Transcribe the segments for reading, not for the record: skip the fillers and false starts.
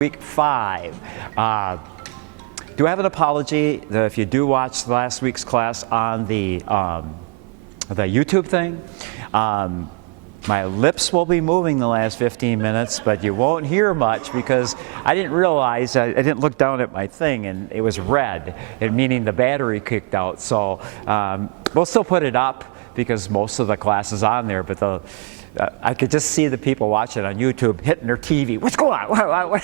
Week 5. Do I have an apology that if you do watch last week's class on the YouTube thing, my lips will be moving the last 15 minutes, but you won't hear much because I didn't realize, I didn't look down at my thing and it was red, meaning the battery kicked out. So we'll still put it up because most of the class is on there, but I could just see the people watching on YouTube hitting their TV. What's going on?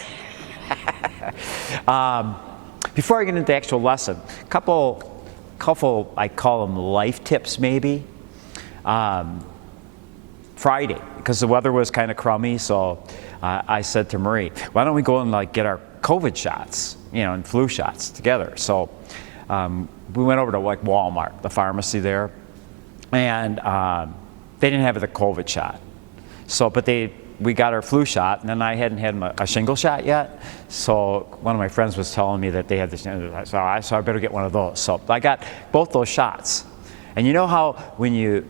Before I get into the actual lesson, couple I call them life tips maybe. Friday, because the weather was kind of crummy, so I said to Marie, why don't we go and get our COVID shots, and flu shots together. So we went over to Walmart, the pharmacy there, and they didn't have the COVID shot. So, but we got our flu shot, and then I hadn't had a shingle shot yet. So one of my friends was telling me that they had this, so I better get one of those. So I got both those shots. And you know how when you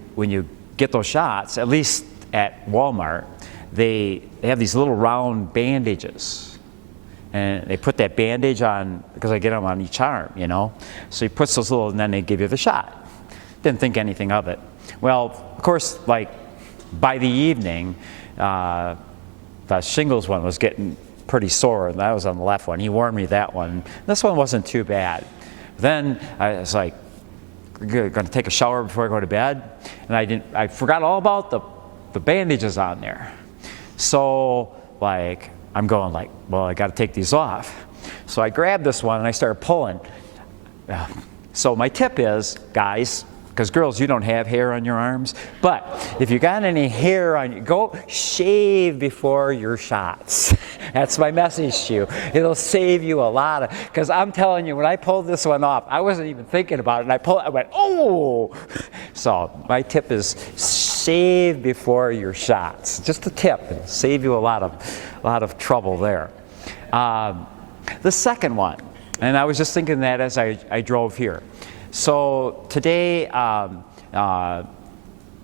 get those shots, at least at Walmart, they have these little round bandages. And they put that bandage on, because I get them on each arm, So he puts those little, and then they give you the shot. Didn't think anything of it. Well, of course, by the evening, the shingles one was getting pretty sore, and that was on the left one. He warned me that one. This one wasn't too bad. Then I was like, going to take a shower before I go to bed, and I forgot all about the bandages on there. So I'm going well, I got to take these off. So I grabbed this one and I started pulling. So my tip is, guys, because girls, you don't have hair on your arms, but if you got any hair on you, go shave before your shots. That's my message to you. It'll save you a lot because I'm telling you, when I pulled this one off, I wasn't even thinking about it, and I went, oh! So my tip is shave before your shots. Just a tip. It'll save you a lot of trouble there. The second one, and I was just thinking that as I drove here. So today, I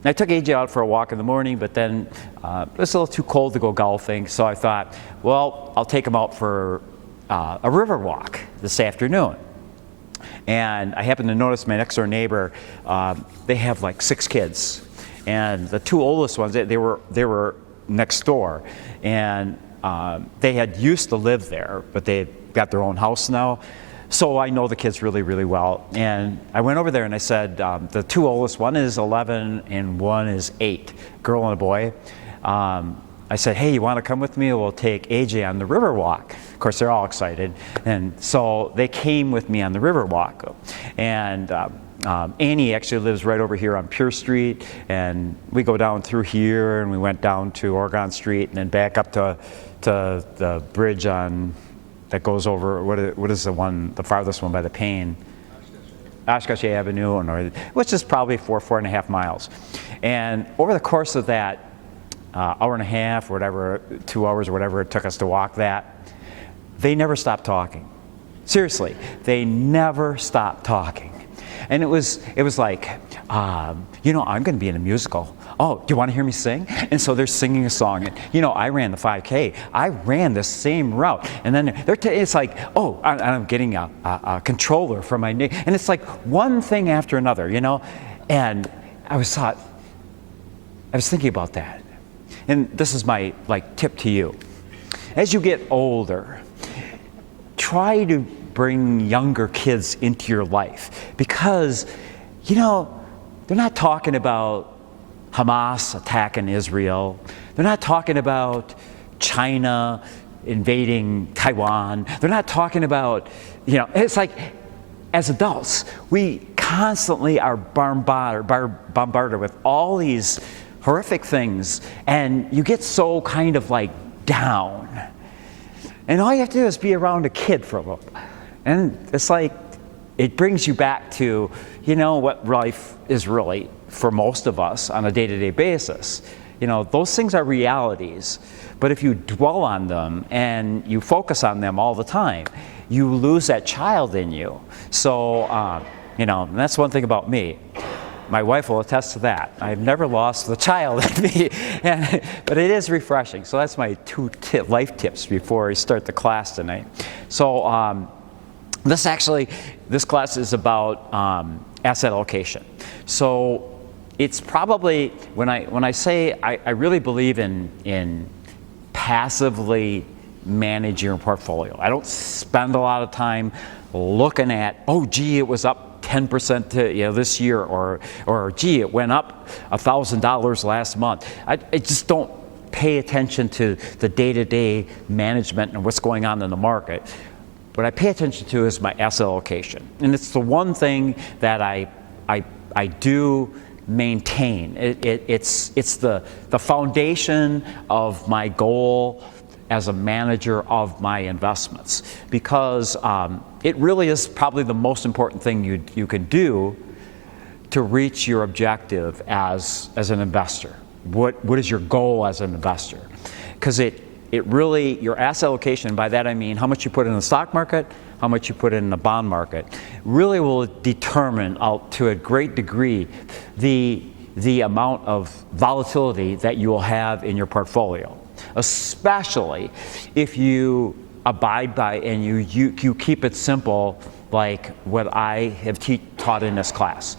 took AJ out for a walk in the morning, but then it was a little too cold to go golfing, so I thought, well, I'll take him out for a river walk this afternoon. And I happened to notice my next door neighbor, they have 6 kids. And the 2 oldest ones, they were next door. And they had used to live there, but they got their own house now. So I know the kids really, really well. And I went over there and I said, the 2 oldest, one is 11 and one is 8, girl and a boy. I said, hey, you want to come with me? We'll take AJ on the river walk. Of course, they're all excited. And so they came with me on the river walk. And Annie actually lives right over here on Pure Street. And we go down through here and we went down to Oregon Street and then back up to the bridge that goes over, what is the farthest one by the Payne? Oshkosh Avenue, which is probably 4.5 miles. And over the course of that hour and a half or whatever, 2 hours or whatever it took us to walk that, they never stopped talking. Seriously, they never stopped talking. And it was like, I'm going to be in a musical. Oh, do you want to hear me sing? And so they're singing a song. And, I ran the 5K. I ran the same route. And then it's like, oh, I'm getting a controller for my knee. And it's like one thing after another, And I was thinking about that. And this is my tip to you. As you get older, try to bring younger kids into your life because, they're not talking about Hamas attacking Israel. They're not talking about China invading Taiwan. They're not talking about, it's like as adults, we constantly are bombarded with all these horrific things, and you get so kind of down. And all you have to do is be around a kid for a little. And it's it brings you back to, what life is really for most of us on a day-to-day basis. Those things are realities, but if you dwell on them and you focus on them all the time, you lose that child in you. So, and that's one thing about me. my wife will attest to that. I've never lost the child in me, but it is refreshing. So that's my two life tips before I start the class tonight. So this class is about asset allocation. So it's probably, when I say I really believe in passively manage your portfolio. I don't spend a lot of time looking at, oh gee, it was up 10% this year, or gee, it went up $1,000 last month. I just don't pay attention to the day-to-day management and what's going on in the market. What I pay attention to is my asset allocation, and it's the one thing that I do maintain. It's the foundation of my goal as a manager of my investments, because it really is probably the most important thing you can do to reach your objective as an investor. What is your goal as an investor? Because it really, your asset allocation, by that I mean how much you put in the stock market, how much you put in the bond market, really will determine to a great degree the amount of volatility that you will have in your portfolio, especially if you abide by and you keep it simple, like what I have taught in this class.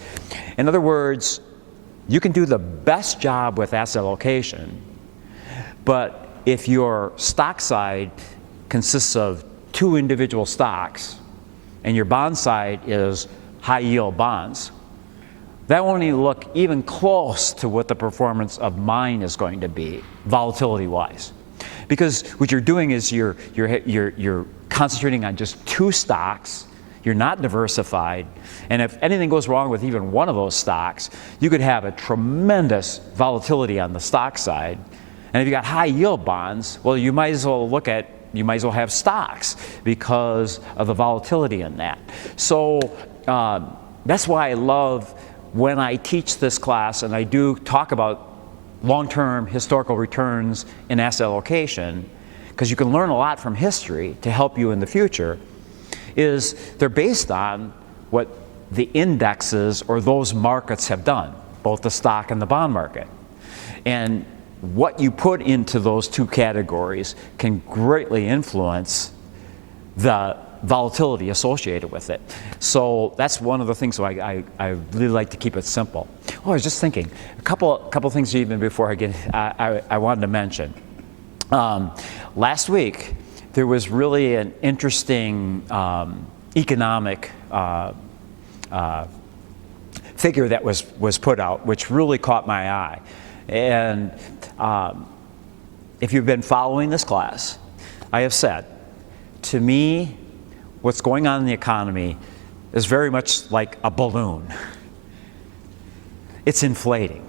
In other words, you can do the best job with asset allocation, but if your stock side consists of 2 individual stocks and your bond side is high yield bonds, that won't even look even close to what the performance of mine is going to be, volatility-wise. Because what you're doing is you're concentrating on just 2 stocks, you're not diversified, and if anything goes wrong with even one of those stocks, you could have a tremendous volatility on the stock side. And if you got high yield bonds, well, you might as well have stocks because of the volatility in that. So that's why I love when I teach this class, and I do talk about long-term historical returns in asset allocation, because you can learn a lot from history to help you in the future, is they're based on what the indexes or those markets have done, both the stock and the bond market. And what you put into those 2 categories can greatly influence the volatility associated with it. So that's one of the things I really like to keep it simple. Oh, I was just thinking, a couple things even before I wanted to mention. Last week, there was really an interesting economic figure that was put out, which really caught my eye. And if you've been following this class, I have said, to me, what's going on in the economy is very much like a balloon. It's inflating.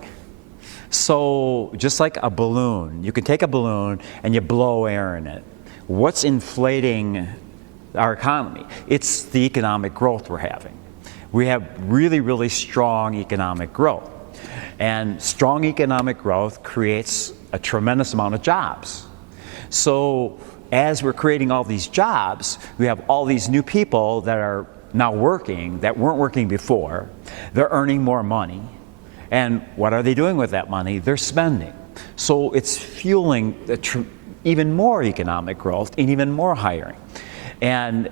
So just like a balloon, you can take a balloon and you blow air in it. What's inflating our economy? It's the economic growth we're having. We have really, really strong economic growth. And strong economic growth creates a tremendous amount of jobs. So as we're creating all these jobs, we have all these new people that are now working that weren't working before. They're earning more money. And what are they doing with that money? They're spending. So it's fueling even more economic growth and even more hiring. And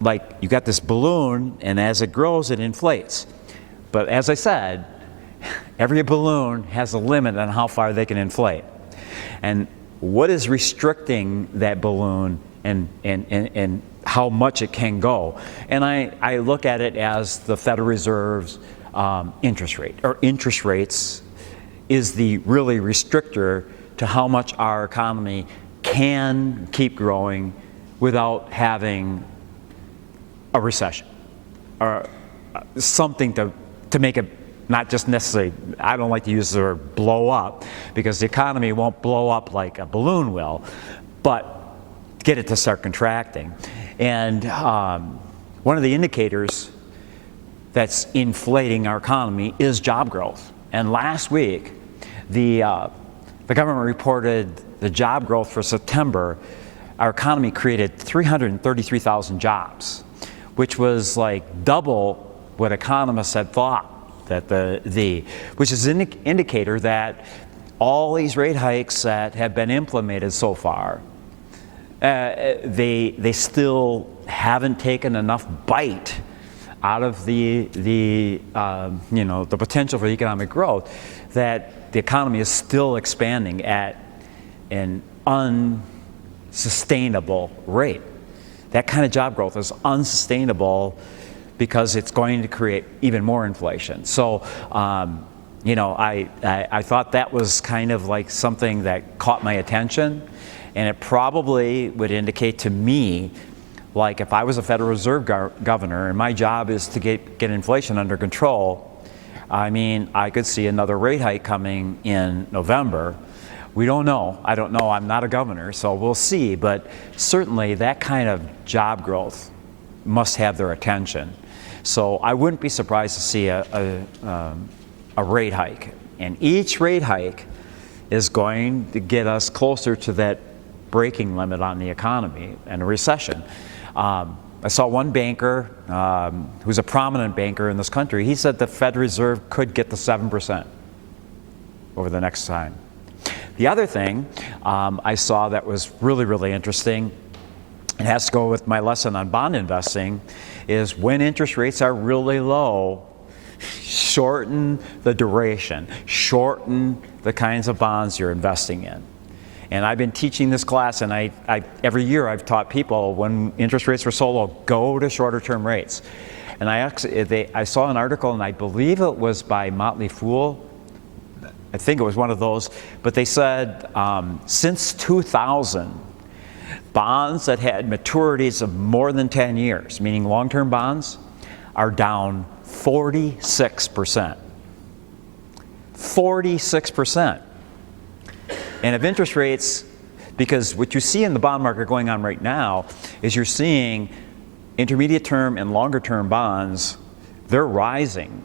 like, you got this balloon, and as it grows, it inflates. But as I said, every balloon has a limit on how far they can inflate. And what is restricting that balloon and how much it can go? And I look at it as the Federal Reserve's interest rate, or interest rates is the really restrictor to how much our economy can keep growing without having a recession or something to make it not just necessarily, I don't like to use the word blow up, because the economy won't blow up like a balloon will, but get it to start contracting. And one of the indicators that's inflating our economy is job growth. And last week, the government reported the job growth for September. Our economy created 333,000 jobs, which was like double what economists had thought which is an indicator that all these rate hikes that have been implemented so far, they still haven't taken enough bite out of the potential for economic growth, that the economy is still expanding at an unsustainable rate. That kind of job growth is unsustainable because it's going to create even more inflation. So, I thought that was kind of like something that caught my attention, and it probably would indicate to me, like if I was a Federal Reserve governor and my job is to get inflation under control, I mean, I could see another rate hike coming in November. We don't know. I don't know. I'm not a governor, so we'll see. But certainly that kind of job growth must have their attention. So I wouldn't be surprised to see a rate hike. And each rate hike is going to get us closer to that breaking limit on the economy and a recession. I saw one banker who's a prominent banker in this country. He said the Fed Reserve could get to 7% over the next time. The other thing I saw that was really, really interesting, it has to go with my lesson on bond investing, is when interest rates are really low, shorten the duration, shorten the kinds of bonds you're investing in. And I've been teaching this class, and I every year I've taught people when interest rates were so low, go to shorter term rates. And I saw an article, and I believe it was by Motley Fool. I think it was one of those, but they said since 2000, bonds that had maturities of more than 10 years, meaning long-term bonds, are down 46%. 46%. And if interest rates, because what you see in the bond market going on right now is you're seeing intermediate term and longer term bonds, they're rising,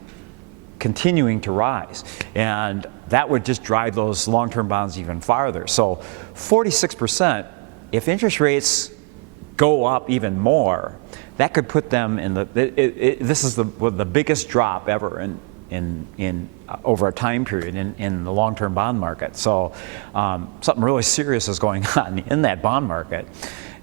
continuing to rise. And that would just drive those long-term bonds even farther. So 46%, if interest rates go up even more, that could put them in this is the biggest drop ever in over a time period in the long-term bond market. So something really serious is going on in that bond market.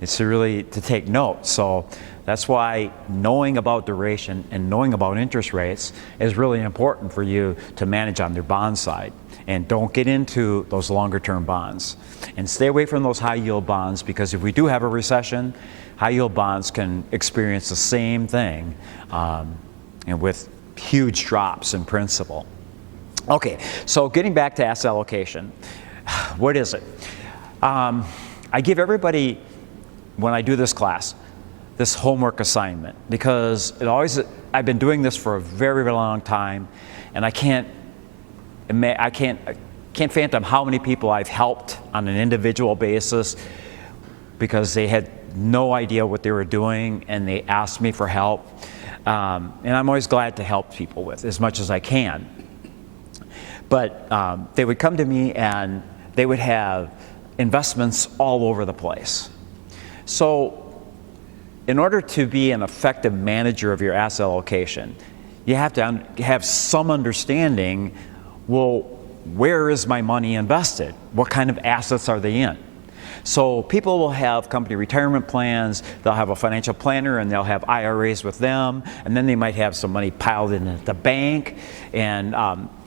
It's really to take note. So that's why knowing about duration and knowing about interest rates is really important for you to manage on your bond side. And don't get into those longer term bonds. And stay away from those high yield bonds, because if we do have a recession, high yield bonds can experience the same thing and with huge drops in principal. Okay, so getting back to asset allocation, what is it? I give everybody, when I do this class, this homework assignment, because I've been doing this for a very, very long time, and I can't fathom how many people I've helped on an individual basis because they had no idea what they were doing and they asked me for help. And I'm always glad to help people with as much as I can. But they would come to me and they would have investments all over the place. So in order to be an effective manager of your asset allocation, you have to have some understanding, well, where is my money invested? What kind of assets are they in? So people will have company retirement plans, they'll have a financial planner, and they'll have IRAs with them, and then they might have some money piled in at the bank, and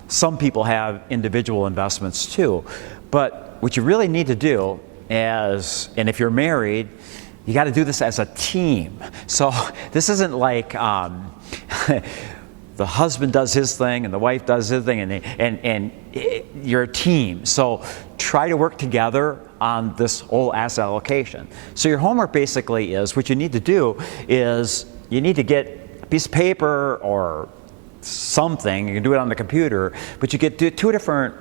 some people have individual investments too. But what you really need to do and if you're married, you got to do this as a team. So this isn't like the husband does his thing and the wife does his thing, and you're a team. So try to work together on this whole asset allocation. So your homework basically is, what you need to do is you need to get a piece of paper or something. You can do it on the computer, but you get two different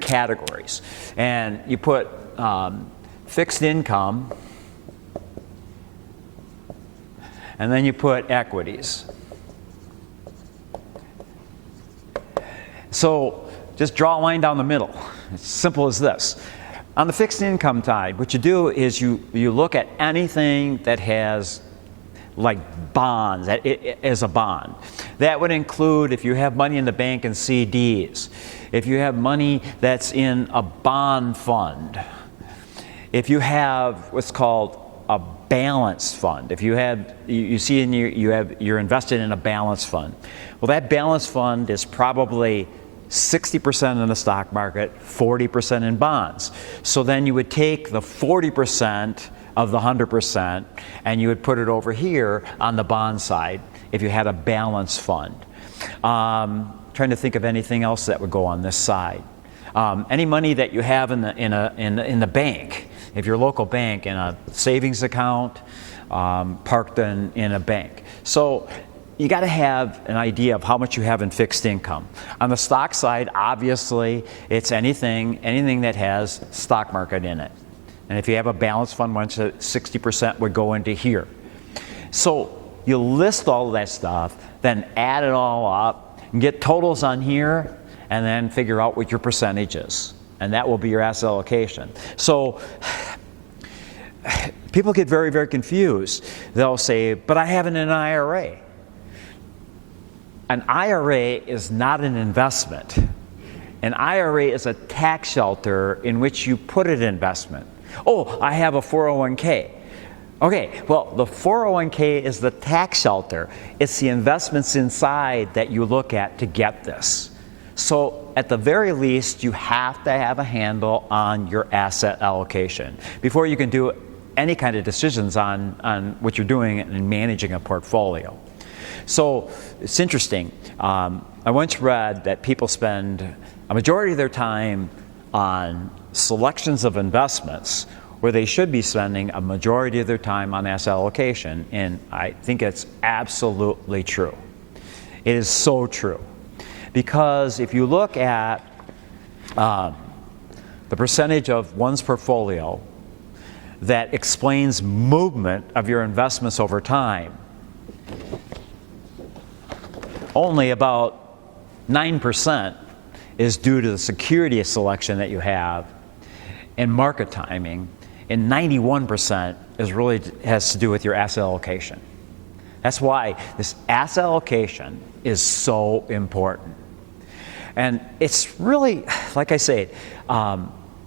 categories, and you put fixed income, and then you put equities. So just draw a line down the middle. It's simple as this. On the fixed income side, what you do is you look at anything that has like bonds, as a bond. That would include if you have money in the bank in CDs, if you have money that's in a bond fund, if you have what's called a balanced fund. If you have, you see in you're invested in a balanced fund. Well, that balanced fund is probably 60% in the stock market, 40% in bonds. So then you would take the 40% of the 100% and you would put it over here on the bond side if you had a balanced fund. Trying to think of anything else that would go on this side. Any money that you have in the bank, if your local bank, in a savings account, parked in a bank. So you got to have an idea of how much you have in fixed income. On the stock side, obviously, it's anything that has stock market in it. And if you have a balanced fund, 60% would go into here. So you list all of that stuff, then add it all up, and get totals on here, and then figure out what your percentage is. And that will be your asset allocation. So people get very, very confused. They'll say, but I have an IRA. An IRA is not an investment. An IRA is a tax shelter in which you put an investment. Oh, I have a 401k. Okay, well, the 401k is the tax shelter. It's the investments inside that you look at to get this. So at the very least, you have to have a handle on your asset allocation before you can do any kind of decisions on what you're doing in managing a portfolio. So it's interesting. I once read that people spend a majority of their time on selections of investments where they should be spending a majority of their time on asset allocation, and I think it's absolutely true. It is so true. Because if you look at the percentage of one's portfolio that explains movement of your investments over time, only about 9% is due to the security selection that you have and market timing, and 91% has to do with your asset allocation. That's why this asset allocation is so important. And it's really, like I say, I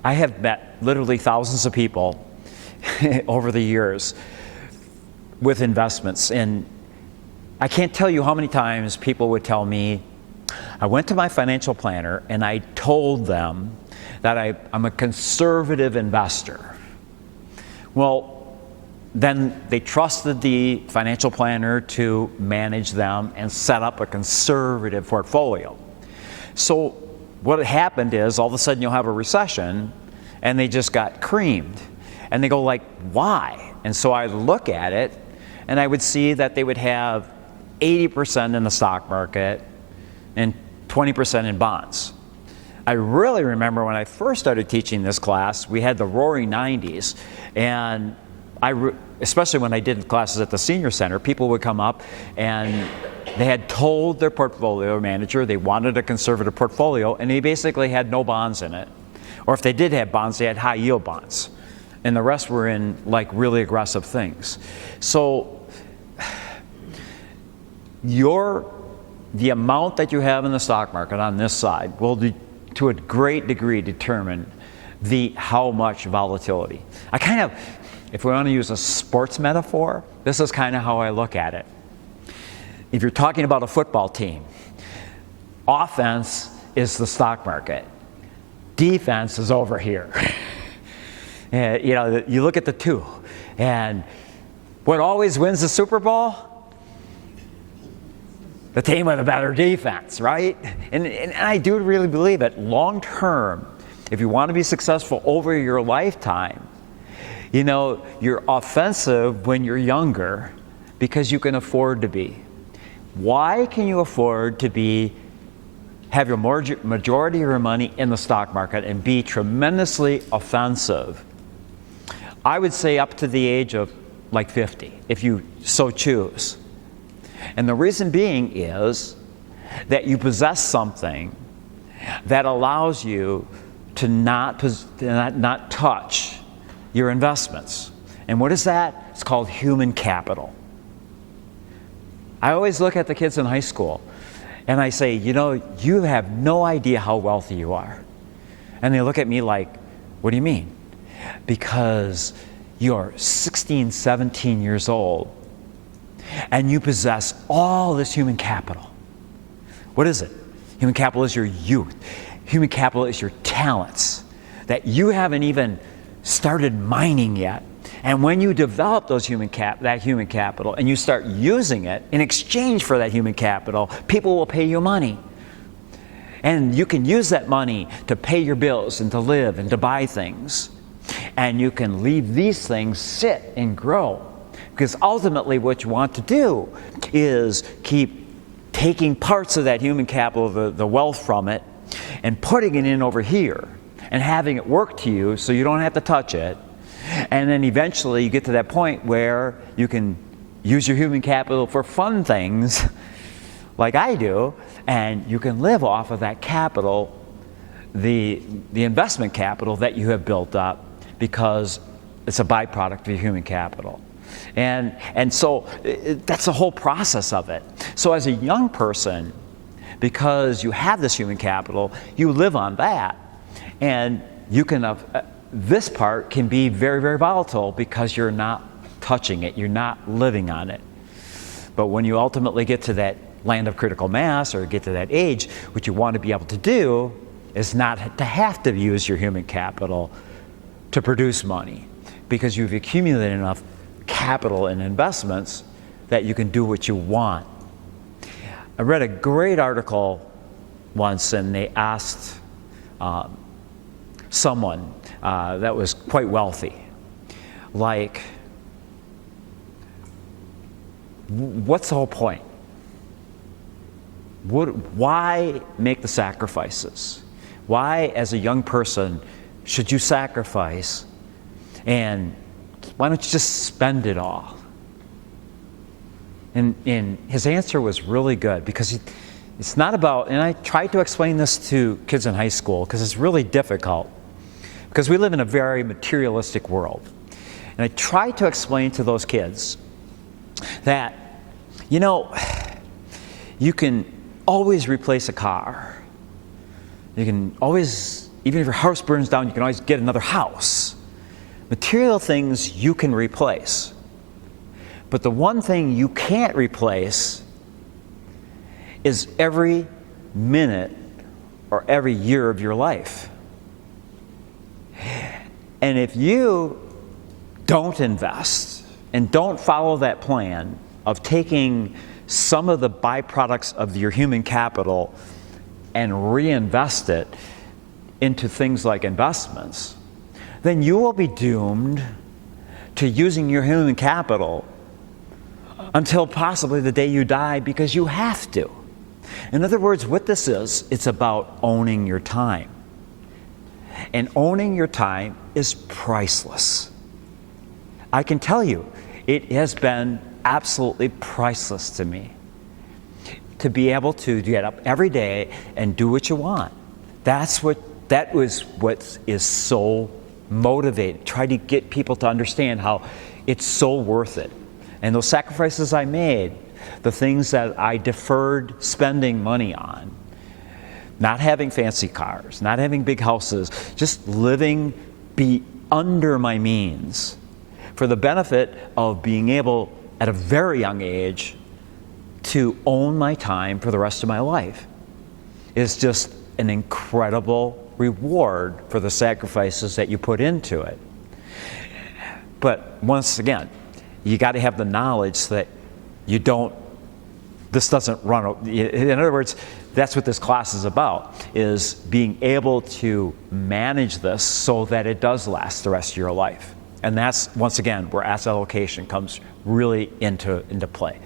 have met literally thousands of people over the years with investments, and I can't tell you how many times people would tell me, I went to my financial planner and I told them that I'm a conservative investor. Well, then they trusted the financial planner to manage them and set up a conservative portfolio. So what happened is all of a sudden you'll have a recession and they just got creamed. And they go like, why? And so I look at it and I would see that they would have 80% in the stock market and 20% in bonds. I really remember when I first started teaching this class, we had the roaring 90s, and especially when I did classes at the senior center, people would come up and they had told their portfolio manager they wanted a conservative portfolio, and they basically had no bonds in it. Or if they did have bonds, they had high yield bonds. And the rest were in like really aggressive things. So the amount that you have in the stock market on this side will, to a great degree, determine how much volatility. If we want to use a sports metaphor, this is kind of how I look at it. If you're talking about a football team, offense is the stock market. Defense is over here. And, you look at the two, and what always wins the Super Bowl? The team with a better defense, right? And I do really believe it. Long term, if you want to be successful over your lifetime, you're offensive when you're younger because you can afford to be. Why can you afford to have your majority of your money in the stock market and be tremendously offensive? I would say up to the age of like 50, if you so choose. And the reason being is that you possess something that allows you to not touch your investments. And what is that? It's called human capital. I always look at the kids in high school and I say, you know, you have no idea how wealthy you are. And they look at me like, what do you mean? Because you're 16, 17 years old and you possess all this human capital. What is it? Human capital is your youth. Human capital is your talents that you haven't even started mining yet. And when you develop that human capital and you start using it in exchange for that human capital, people will pay you money. And you can use that money to pay your bills and to live and to buy things. And you can leave these things sit and grow. Because ultimately what you want to do is keep taking parts of that human capital, the wealth from it, and putting it in over here and having it work to you so you don't have to touch it. And then eventually you get to that point where you can use your human capital for fun things like I do, and you can live off of that capital, the investment capital that you have built up, because it's a byproduct of your human capital. And so that's the whole process of it. So as a young person, because you have this human capital, you live on that, and you can this part can be very, very volatile because you're not touching it, you're not living on it. But when you ultimately get to that land of critical mass or get to that age, what you want to be able to do is not to have to use your human capital to produce money, because you've accumulated enough capital and investments that you can do what you want. I read a great article once, and they asked someone that was quite wealthy, like, what's the whole point? Why make the sacrifices? Why, as a young person, should you sacrifice? And why don't you just spend it all? And his answer was really good, because it's not about, and I tried to explain this to kids in high school because it's really difficult, because we live in a very materialistic world. And I tried to explain to those kids that, you know, you can always replace a car. You can always, even if your house burns down, you can always get another house. Material things you can replace. But the one thing you can't replace is every minute or every year of your life. And if you don't invest and don't follow that plan of taking some of the byproducts of your human capital and reinvest it into things like investments, then you will be doomed to using your human capital until possibly the day you die, because you have to. In other words, what this is, it's about owning your time. And owning your time is priceless. I can tell you, it has been absolutely priceless to me to be able to get up every day and do what you want. That was what is so motivated. Try to get people to understand how it's so worth it. And those sacrifices I made, the things that I deferred spending money on, not having fancy cars, not having big houses, just living be under my means for the benefit of being able at a very young age to own my time for the rest of my life, is just an incredible reward for the sacrifices that you put into it. But once again, you got to have the knowledge that this doesn't run. In other words, that's what this class is about, is being able to manage this so that it does last the rest of your life. And that's, once again, where asset allocation comes really into play.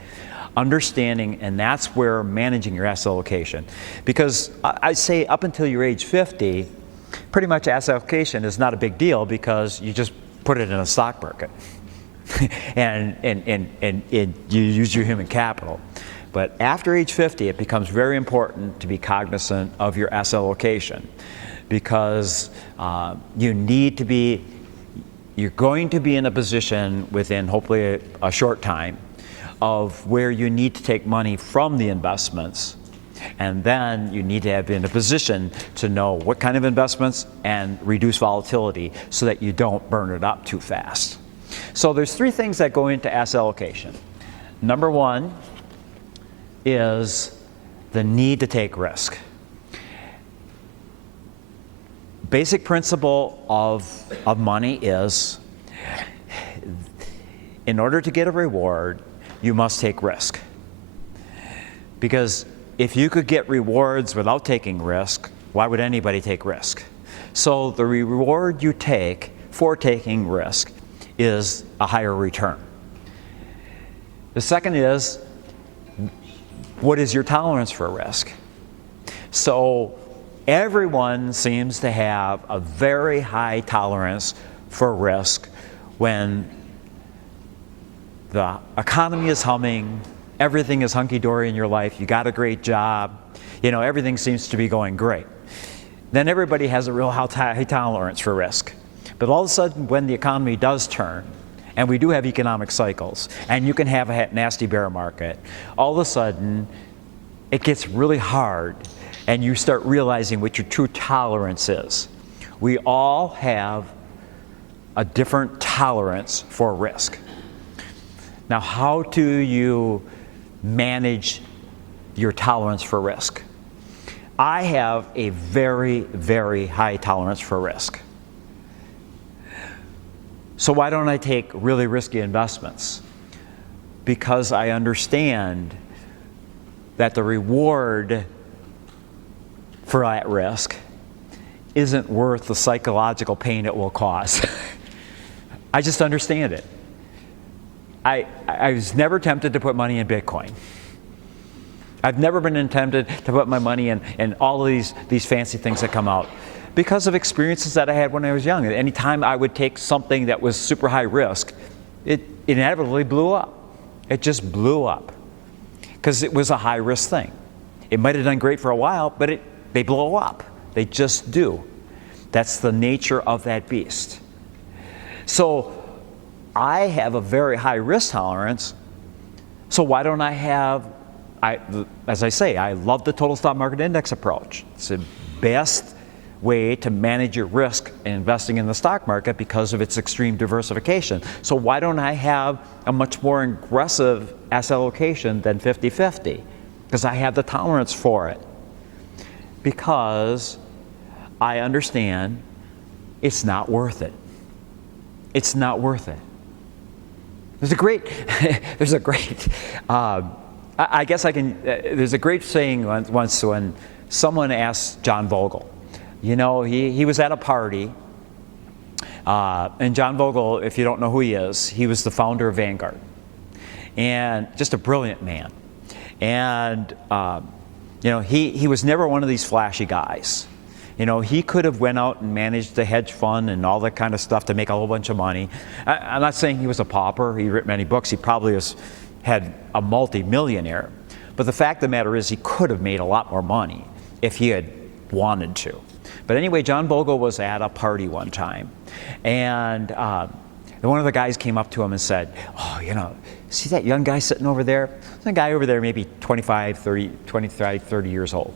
Understanding, and that's where managing your asset allocation. Because I say up until your age 50, pretty much asset allocation is not a big deal, because you just put it in a stock market. and you use your human capital. But after age 50, it becomes very important to be cognizant of your asset allocation, because you're going to be in a position within hopefully a short time of where you need to take money from the investments. And then you need to have in a position to know what kind of investments and reduce volatility so that you don't burn it up too fast. So there's three things that go into asset allocation. Number one is the need to take risk. Basic principle of money is, in order to get a reward, you must take risk. Because if you could get rewards without taking risk, why would anybody take risk? So the reward you take for taking risk is a higher return. The second is, what is your tolerance for risk? So everyone seems to have a very high tolerance for risk when the economy is humming, everything is hunky-dory in your life, you got a great job, everything seems to be going great. Then everybody has a real high tolerance for risk. But all of a sudden, when the economy does turn, and we do have economic cycles, and you can have a nasty bear market, all of a sudden, it gets really hard, and you start realizing what your true tolerance is. We all have a different tolerance for risk. Now, how do you manage your tolerance for risk? I have a very, very high tolerance for risk. So why don't I take really risky investments? Because I understand that the reward for that risk isn't worth the psychological pain it will cause. I just understand it. I was never tempted to put money in Bitcoin. I've never been tempted to put my money in all of these fancy things that come out because of experiences that I had when I was young. Anytime I would take something that was super high risk, it inevitably blew up. It just blew up because it was a high risk thing. It might have done great for a while, but they blow up. They just do. That's the nature of that beast. So I have a very high risk tolerance, so why don't I have, as I say, I love the total stock market index approach. It's the best way to manage your risk in investing in the stock market because of its extreme diversification. So why don't I have a much more aggressive asset allocation than 50-50? Because I have the tolerance for it. Because I understand it's not worth it. It's not worth it. There's a great saying once when someone asked John Bogle. He was at a party, and John Bogle, if you don't know who he is, he was the founder of Vanguard, and just a brilliant man. And he was never one of these flashy guys. He could have went out and managed the hedge fund and all that kind of stuff to make a whole bunch of money. I'm not saying he was a pauper. He wrote many books. He probably had a multi-millionaire. But the fact of the matter is he could have made a lot more money if he had wanted to. But anyway, John Bogle was at a party one time. And one of the guys came up to him and said, see that young guy sitting over there? There's a guy over there maybe 25, 30 years old.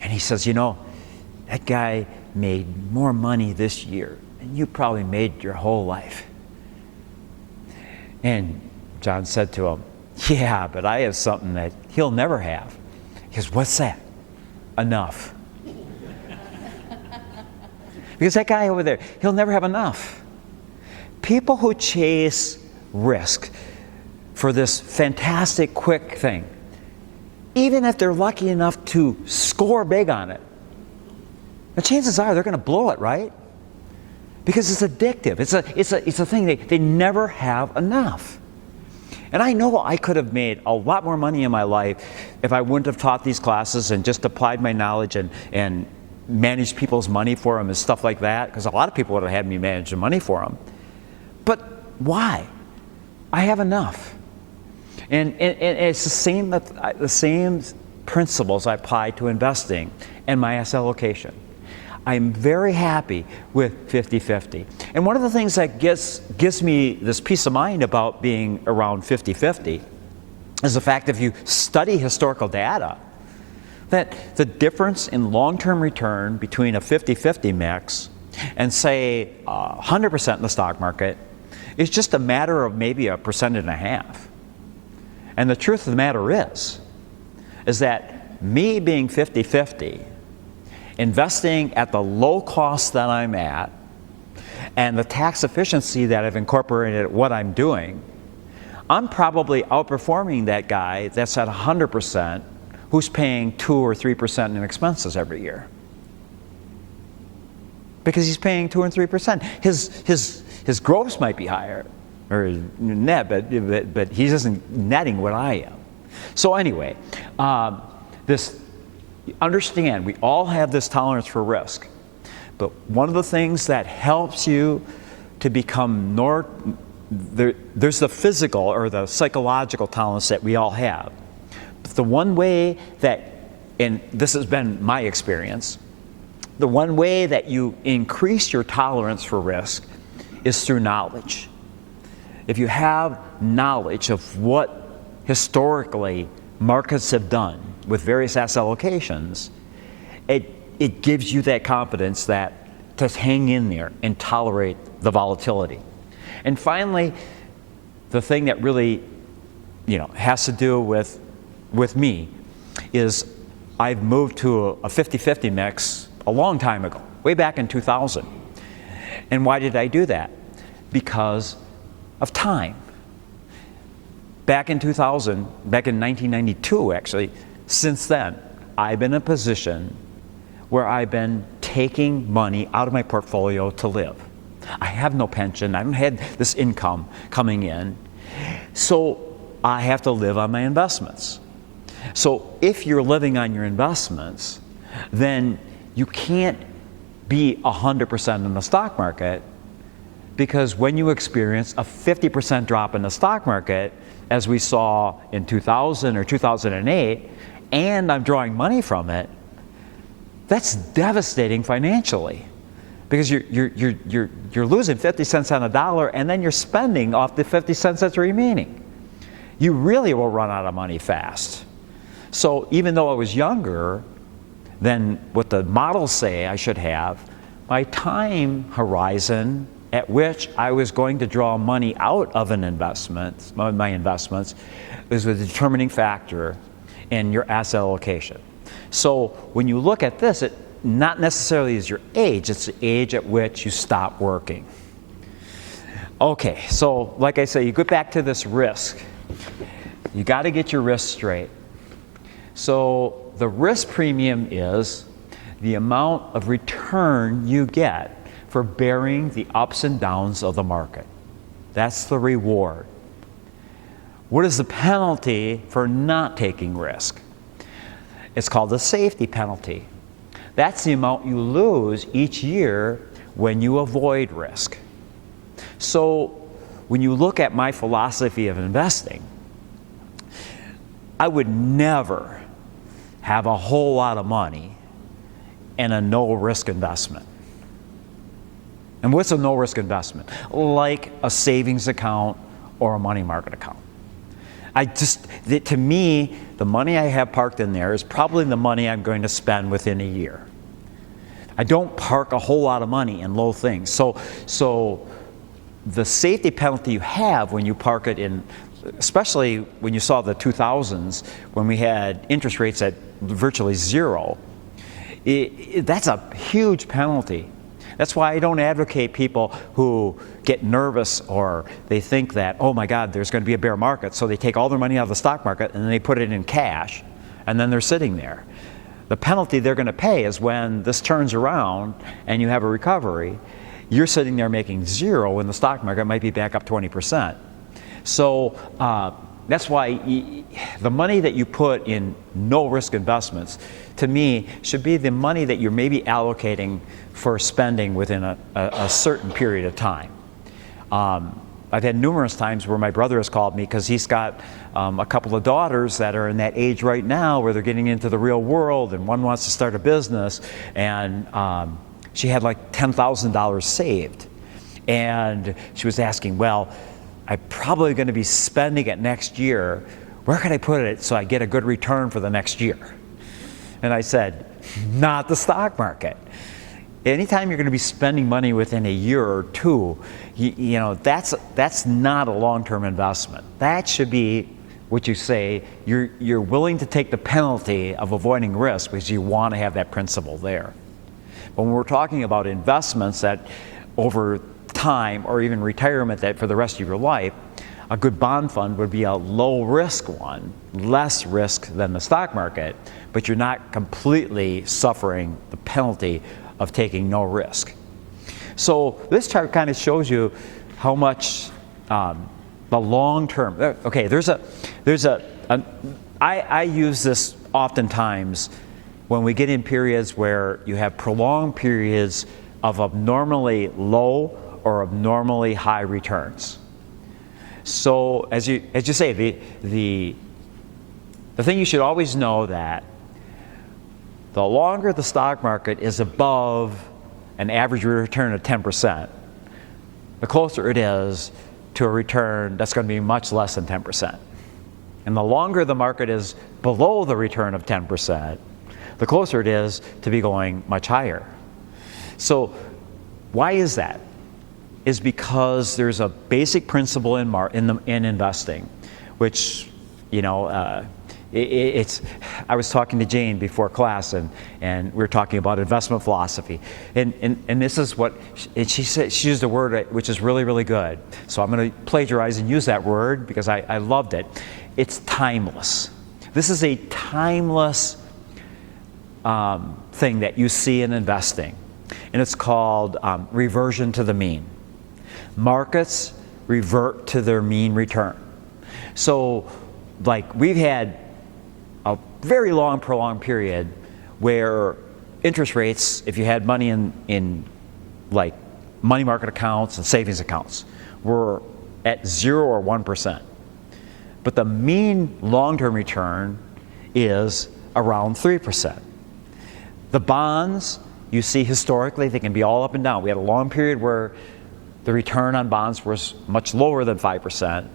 And he says, that guy made more money this year than you probably made your whole life. And John said to him, yeah, but I have something that he'll never have. He goes, what's that? Enough. Because that guy over there, he'll never have enough. People who chase risk for this fantastic, quick thing, even if they're lucky enough to score big on it, the chances are they're going to blow it, right? Because it's addictive. It's a thing. They never have enough. And I know I could have made a lot more money in my life if I wouldn't have taught these classes and just applied my knowledge and managed people's money for them and stuff like that, because a lot of people would have had me manage the money for them. But why? I have enough. And it's the same principles I apply to investing and my asset allocation. I'm very happy with 50-50. And one of the things that gives me this peace of mind about being around 50-50 is the fact that if you study historical data, that the difference in long-term return between a 50-50 mix and say 100% in the stock market is just a matter of maybe 1.5%. And the truth of the matter is that me being 50-50, investing at the low cost that I'm at, and the tax efficiency that I've incorporated at what I'm doing, I'm probably outperforming that guy that's at 100% who's paying 2 or 3% in expenses every year. Because he's paying 2 and 3%. His gross might be higher, or net, but he isn't netting what I am. So anyway, understand, we all have this tolerance for risk. But one of the things that helps you to become there's the physical or the psychological tolerance that we all have. But the one way that, and this has been my experience, the one way that you increase your tolerance for risk is through knowledge. If you have knowledge of what historically markets have done with various asset allocations, it gives you that confidence that to hang in there and tolerate the volatility. And finally, the thing that really, has to do with me is I've moved to a 50-50 mix a long time ago, way back in 2000. And why did I do that? Because of time. Back in 2000, back in 1992 actually, since then, I've been in a position where I've been taking money out of my portfolio to live. I have no pension, I don't have this income coming in, so I have to live on my investments. So if you're living on your investments, then you can't be 100% in the stock market, because when you experience a 50% drop in the stock market, as we saw in 2000 or 2008, and I'm drawing money from it, that's devastating financially, because you're losing 50 cents on a dollar, and then you're spending off the 50 cents that's remaining. You really will run out of money fast. So even though I was younger than what the models say I should have, my time horizon at which I was going to draw money out of an investment, my investments, is a determining factor in your asset allocation. So when you look at this, it not necessarily is your age, it's the age at which you stop working. Okay, so like I say, you get back to this risk. You got to get your risk straight. So the risk premium is the amount of return you get for bearing the ups and downs of the market. That's the reward. What is the penalty for not taking risk? It's called the safety penalty. That's the amount you lose each year when you avoid risk. So when you look at my philosophy of investing, I would never have a whole lot of money in a no-risk investment. And what's a no-risk investment? Like a savings account or a money market account. To me, the money I have parked in there is probably the money I'm going to spend within a year. I don't park a whole lot of money in low things. So the safety penalty you have when you park it in, especially when you saw the 2000s, when we had interest rates at virtually zero, that's a huge penalty. That's why I don't advocate people who get nervous or they think that, oh my God, there's going to be a bear market, so they take all their money out of the stock market and then they put it in cash, and then they're sitting there. The penalty they're going to pay is when this turns around and you have a recovery, you're sitting there making zero when the stock market might be back up 20%. So that's why the money that you put in no-risk investments, to me, should be the money that you're maybe allocating for spending within a certain period of time. I've had numerous times where my brother has called me because he's got a couple of daughters that are in that age right now where they're getting into the real world, and one wants to start a business, and she had like $10,000 saved. And she was asking, well, I'm probably going to be spending it next year. where can I put it so I get a good return for the next year? And I said, not the stock market. Anytime you're going to be spending money within a year or two, you know, that's not a long-term investment. That should be what you say, you're willing to take the penalty of avoiding risk because you want to have that principal there. But when we're talking about investments that over time, or even retirement that for the rest of your life, a good bond fund would be a low risk one, less risk than the stock market, but you're not completely suffering the penalty of taking no risk. So this chart kind of shows you how much the long term. Okay, I use this oftentimes when we get in periods where you have prolonged periods of abnormally low or abnormally high returns. So as you say, the thing you should always know that the longer the stock market is above an average return of 10%, the closer it is to a return that's going to be much less than 10%. And the longer the market is below the return of 10%, the closer it is to be going much higher. So why is that? Is because there's a basic principle in investing, which, you know, I was talking to Jane before class, and we were talking about investment philosophy, and this is what, and she said, she used a word which is really, really good. So I'm going to plagiarize and use that word because I loved it. It's timeless. This is a timeless thing that you see in investing, and it's called reversion to the mean. Markets revert to their mean return. So, like, we've had a very long, prolonged period where interest rates, if you had money in like money market accounts and savings accounts, were at 0 or 1%. But the mean long-term return is around 3%. The bonds, you see historically, they can be all up and down. We had a long period where the return on bonds was much lower than 5%.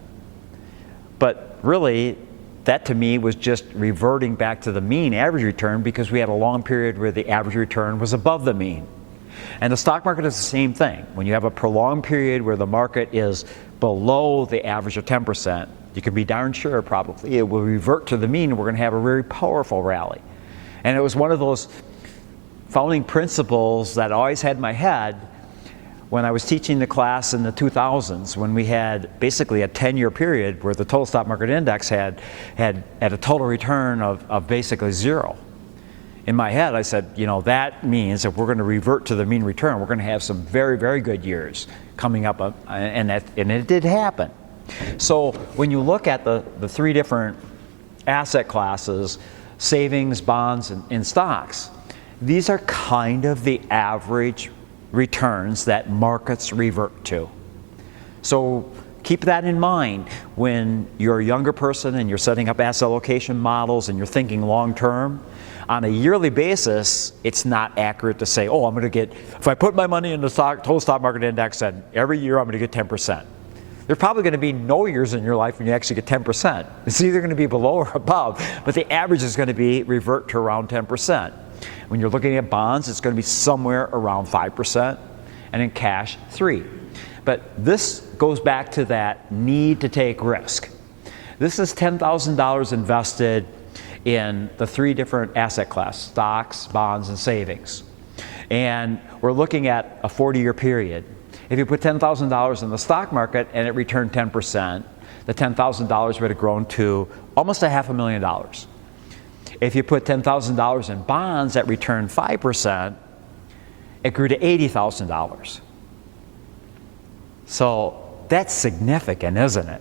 But really, that to me was just reverting back to the mean average return because we had a long period where the average return was above the mean. And the stock market is the same thing. When you have a prolonged period where the market is below the average of 10%, you can be darn sure probably it will revert to the mean and we're going to have a very powerful rally. And it was one of those founding principles that I always had in my head when I was teaching the class in the 2000s, when we had basically a 10-year period where the total stock market index had a total return of basically 0. In my head, I said, you know, that means if we're going to revert to the mean return, we're going to have some very, very good years coming up, and it did happen. So when you look at the three different asset classes, savings, bonds, and stocks, these are kind of the average returns that markets revert to. So keep that in mind when you're a younger person and you're setting up asset allocation models and you're thinking long term. On a yearly basis, it's not accurate to say, oh, I'm going to get, if I put my money in the total stock market index, then every year I'm going to get 10%. There's probably going to be no years in your life when you actually get 10%. It's either going to be below or above, but the average is going to be revert to around 10%. When you're looking at bonds, it's going to be somewhere around 5%, and in cash, 3%. But this goes back to that need to take risk. This is $10,000 invested in the three different asset classes, stocks, bonds, and savings. And we're looking at a 40-year period. If you put $10,000 in the stock market and it returned 10%, the $10,000 would have grown to almost $500,000. If you put $10,000 in bonds that returned 5%, it grew to $80,000. So that's significant, isn't it?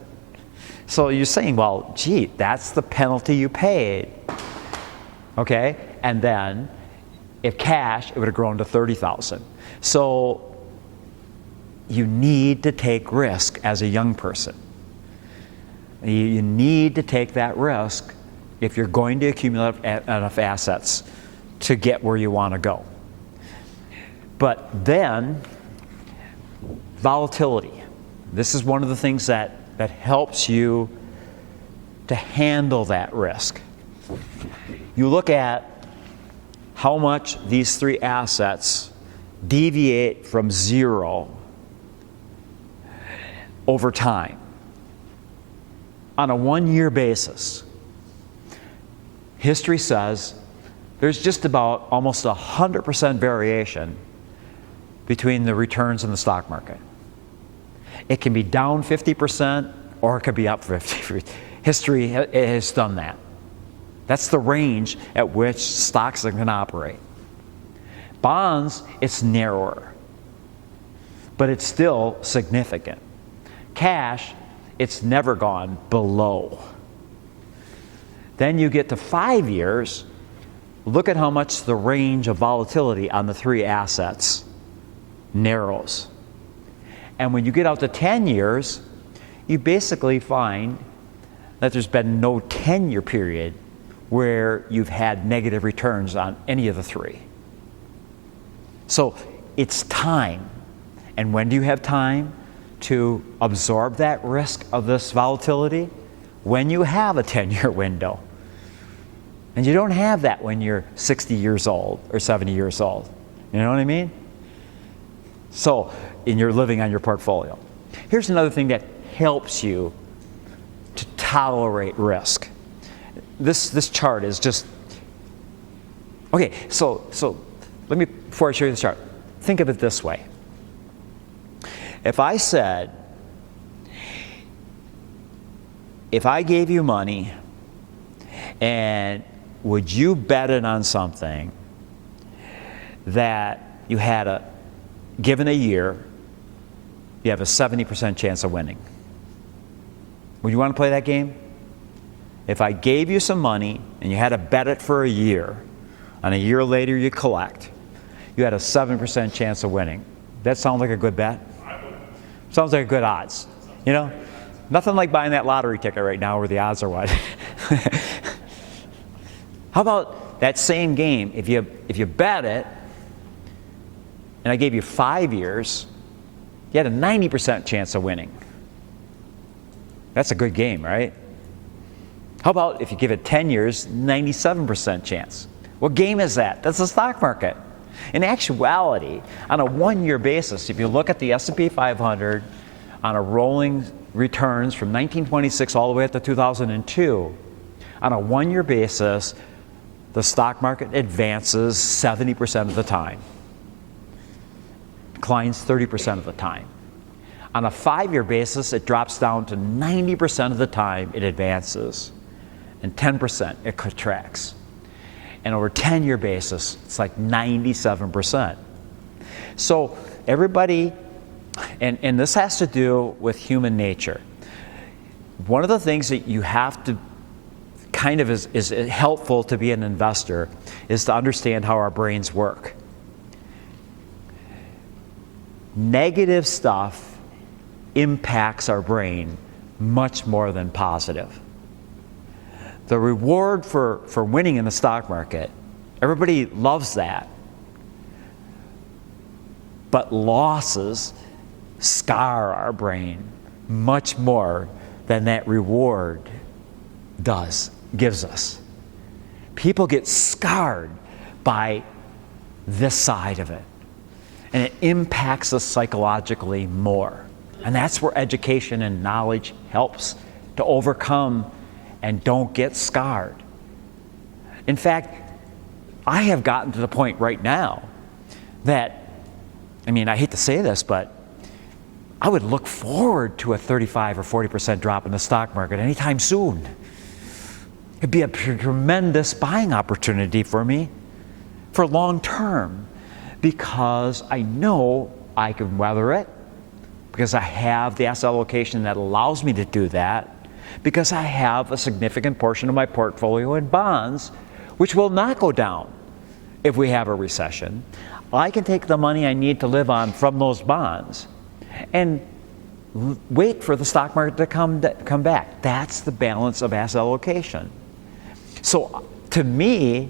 So you're saying, well, gee, that's the penalty you paid. Okay? And then if cash, it would have grown to $30,000. So you need to take risk as a young person. You need to take that risk if you're going to accumulate enough assets to get where you want to go. But then, volatility. This is one of the things that helps you to handle that risk. You look at how much these three assets deviate from zero over time on a 1-year basis. History says there's just about almost 100% variation between the returns in the stock market. It can be down 50% or it could be up 50%. History has done that. That's the range at which stocks can operate. Bonds, it's narrower, but it's still significant. Cash, it's never gone below. Then you get to 5 years, look at how much the range of volatility on the three assets narrows. And when you get out to 10 years, you basically find that there's been no 10-year period where you've had negative returns on any of the three. So it's time. And when do you have time to absorb that risk of this volatility? When you have a 10-year window. And you don't have that when you're 60 years old or 70 years old. You know what I mean? So, and you're living on your portfolio. Here's another thing that helps you to tolerate risk. This chart is just, okay, so let me, before I show you this chart, think of it this way. If I said, if I gave you money and would you bet it on something that you had given a year, you have a 70% chance of winning. Would you want to play that game? If I gave you some money and you had to bet it for a year, and a year later you collect, you had a 7% chance of winning. That sounds like a good bet? Sounds like a good odds. You know? Nothing like buying that lottery ticket right now where the odds are what? How about that same game? If you bet it, and I gave you 5 years, you had a 90% chance of winning. That's a good game, right? How about if you give it 10 years, 97% chance? What game is that? That's the stock market. In actuality, on a 1-year basis, if you look at the S&P 500 on a rolling returns from 1926 all the way up to 2002, on a 1-year basis, the stock market advances 70% of the time, declines 30% of the time. On a 5-year basis, it drops down to 90% of the time it advances, and 10% it contracts. And over a 10-year basis, it's like 97%. So everybody, and this has to do with human nature. One of the things that you have to kind of is helpful to be an investor is to understand how our brains work. Negative stuff impacts our brain much more than positive. The reward for winning in the stock market, everybody loves that. But losses scar our brain much more than that reward gives us. People get scarred by this side of it. And it impacts us psychologically more. And that's where education and knowledge helps to overcome and don't get scarred. In fact, I have gotten to the point right now that, I mean, I hate to say this, but I would look forward to a 35 or 40% drop in the stock market anytime soon. It'd be a tremendous buying opportunity for me for long term because I know I can weather it, because I have the asset allocation that allows me to do that, because I have a significant portion of my portfolio in bonds, which will not go down if we have a recession. I can take the money I need to live on from those bonds and wait for the stock market to come back. That's the balance of asset allocation. So to me,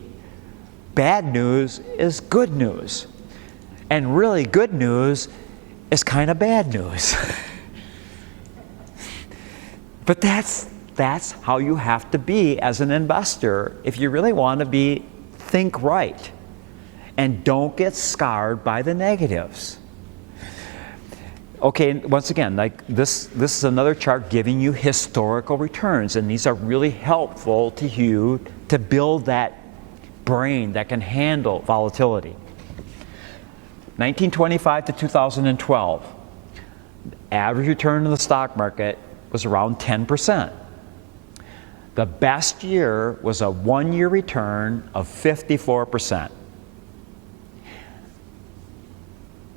bad news is good news. And really good news is kind of bad news. But that's That's how you have to be as an investor if you really want to think right. And don't get scarred by the negatives. Okay, once again, like this is another chart giving you historical returns, and these are really helpful to you to build that brain that can handle volatility. 1925 to 2012, average return in the stock market was around 10%. The best year was a 1-year return of 54%.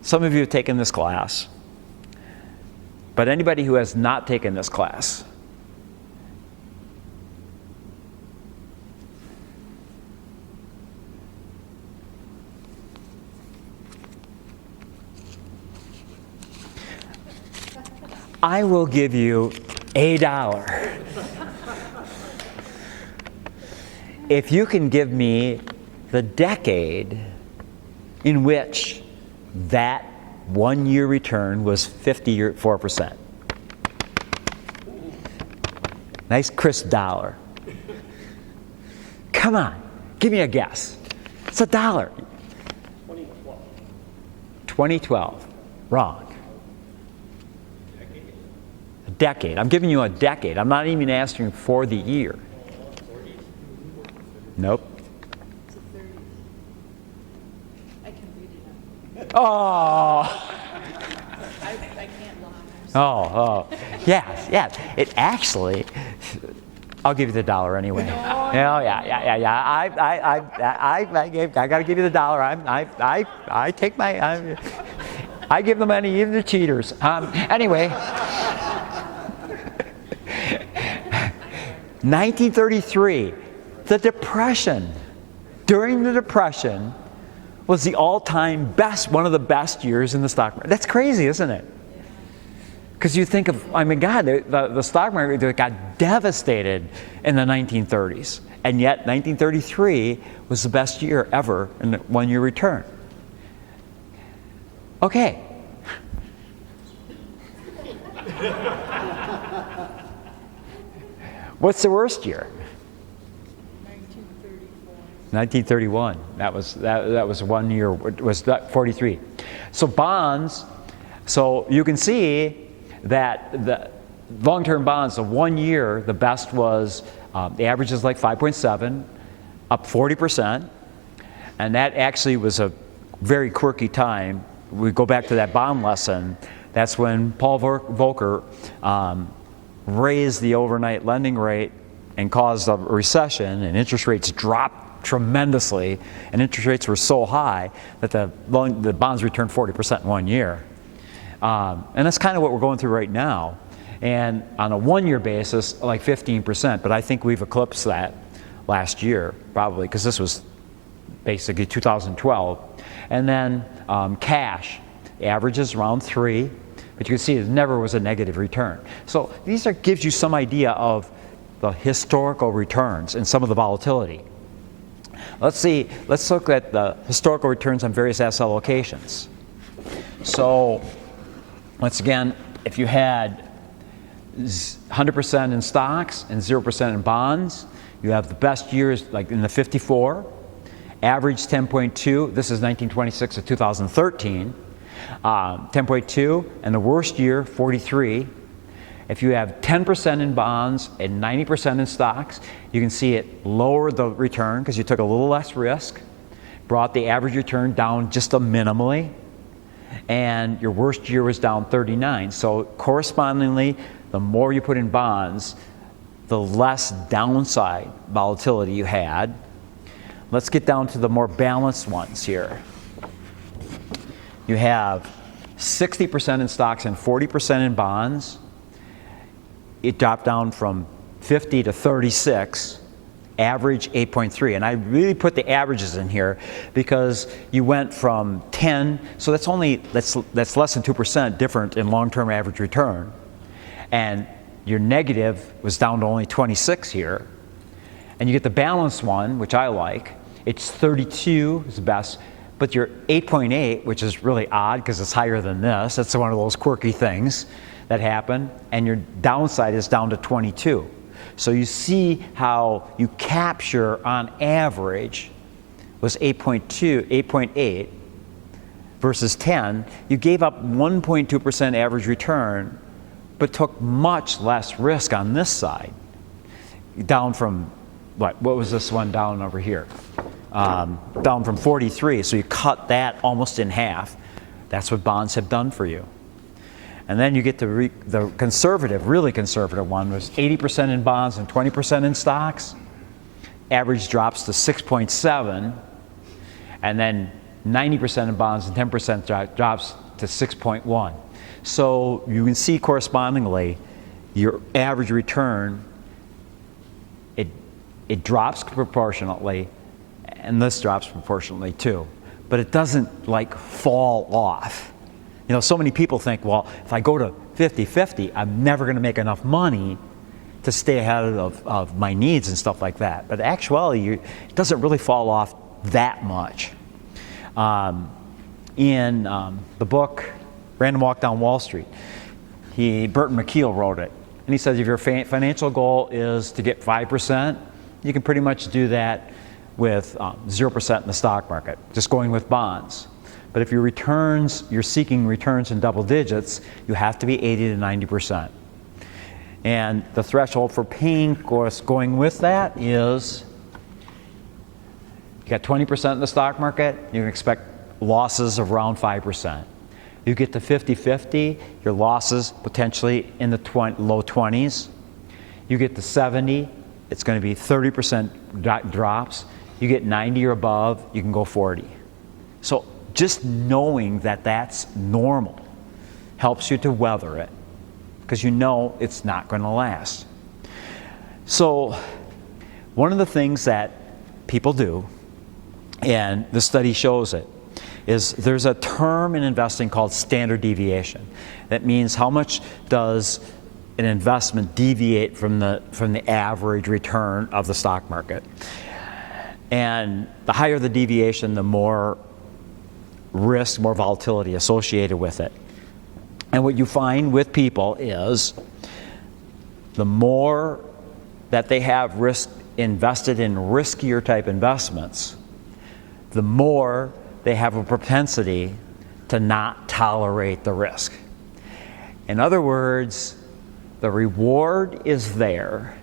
Some of you have taken this class, but anybody who has not taken this class, I will give you $1 if you can give me the decade in which that 1-year return was 54%. Nice crisp dollar. Come on, give me a guess. It's $1. 2012. 2012. Wrong. A decade. I'm giving you a decade. I'm not even asking for the year. Nope. It's the 30s. I can read it. Oh. I can't lie. Oh. Yeah. It actually. I'll give you the $1 anyway. No. Yeah. I got to give you the $1. I take my. I give the money even to cheaters. Anyway. 1933, the Depression. During the Depression was the all-time best, one of the best years in the stock market. That's crazy, isn't it? Because you think of, God, the stock market got devastated in the 1930s. And yet 1933 was the best year ever in the 1-year return. Okay. What's the worst year? 1931. That was 1 year. Was 43. So bonds. So you can see that the long-term bonds, the 1 year, the best was the average is like 5.7, up 40%, and that actually was a very quirky time. We go back to that bond lesson. That's when Paul Volcker raised the overnight lending rate and caused a recession, and interest rates dropped tremendously, and interest rates were so high that the bonds returned 40% in 1 year. And that's kind of what we're going through right now. And on a 1-year basis, like 15%, but I think we've eclipsed that last year, probably, because this was basically 2012. And then cash, averages around 3, but you can see it never was a negative return. So these gives you some idea of the historical returns and some of the volatility. Let's look at the historical returns on various asset allocations. So once again, if you had 100% in stocks and 0% in bonds, you have the best years like in the 54, average 10.2, this is 1926 to 2013, 10.2, and the worst year, 43. If you have 10% in bonds and 90% in stocks, you can see it lowered the return because you took a little less risk, brought the average return down just a minimally, and your worst year was down 39. So correspondingly, the more you put in bonds, the less downside volatility you had. Let's get down to the more balanced ones here. You have 60% in stocks and 40% in bonds. It dropped down from 50 to 36, average 8.3. And I really put the averages in here because you went from 10, so that's less than 2% different in long-term average return. And your negative was down to only 26 here. And you get the balanced one, which I like. It's 32 is the best, but your 8.8, which is really odd because it's higher than this. That's one of those quirky things that happen. And your downside is down to 22. So you see how you capture on average was 8.8 versus 10. You gave up 1.2% average return, but took much less risk on this side. Down from, what was this one down over here? Down from 43, so you cut that almost in half. That's what bonds have done for you. And then you get the conservative, really conservative one was 80% in bonds and 20% in stocks. Average drops to 6.7, and then 90% in bonds and 10% drops to 6.1. So you can see correspondingly your average return, it drops proportionately, and this drops proportionately too. But it doesn't like fall off. You know, so many people think, well, if I go to 50-50, I'm never going to make enough money to stay ahead of my needs and stuff like that. But actually, it doesn't really fall off that much. In the book, Random Walk Down Wall Street, Burton McKeel wrote it. And he says if your financial goal is to get 5%, you can pretty much do that with 0% in the stock market, just going with bonds. But if you're seeking returns in double digits, you have to be 80 to 90%. And the threshold for paying course going with that is you got 20% in the stock market, you can expect losses of around 5%. You get to 50-50, your losses potentially in the low 20s. You get to 70, it's going to be 30% drops. You get 90 or above, you can go 40. So just knowing that that's normal helps you to weather it, because you know it's not going to last. So one of the things that people do, and the study shows it, is there's a term in investing called standard deviation. That means how much does an investment deviate from the average return of the stock market. And the higher the deviation, the more risk, more volatility associated with it. And what you find with people is the more that they have risk invested in riskier type investments, the more they have a propensity to not tolerate the risk. In other words, the reward is there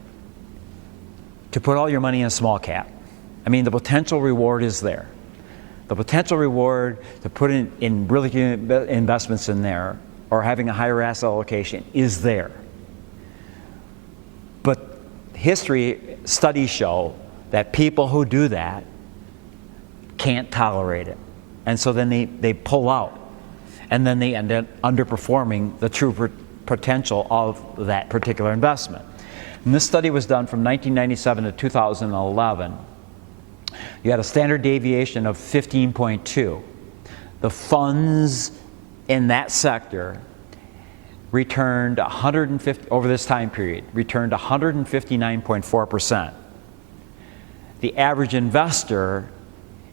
to put all your money in small cap. I mean, the potential reward is there. The potential reward to put in really good investments in there or having a higher asset allocation is there. But studies show that people who do that can't tolerate it. And so then they pull out. And then they end up underperforming the true potential of that particular investment. And this study was done from 1997 to 2011. You had a standard deviation of 15.2. The funds in that sector returned 150 over this time period, returned 159.4%. The average investor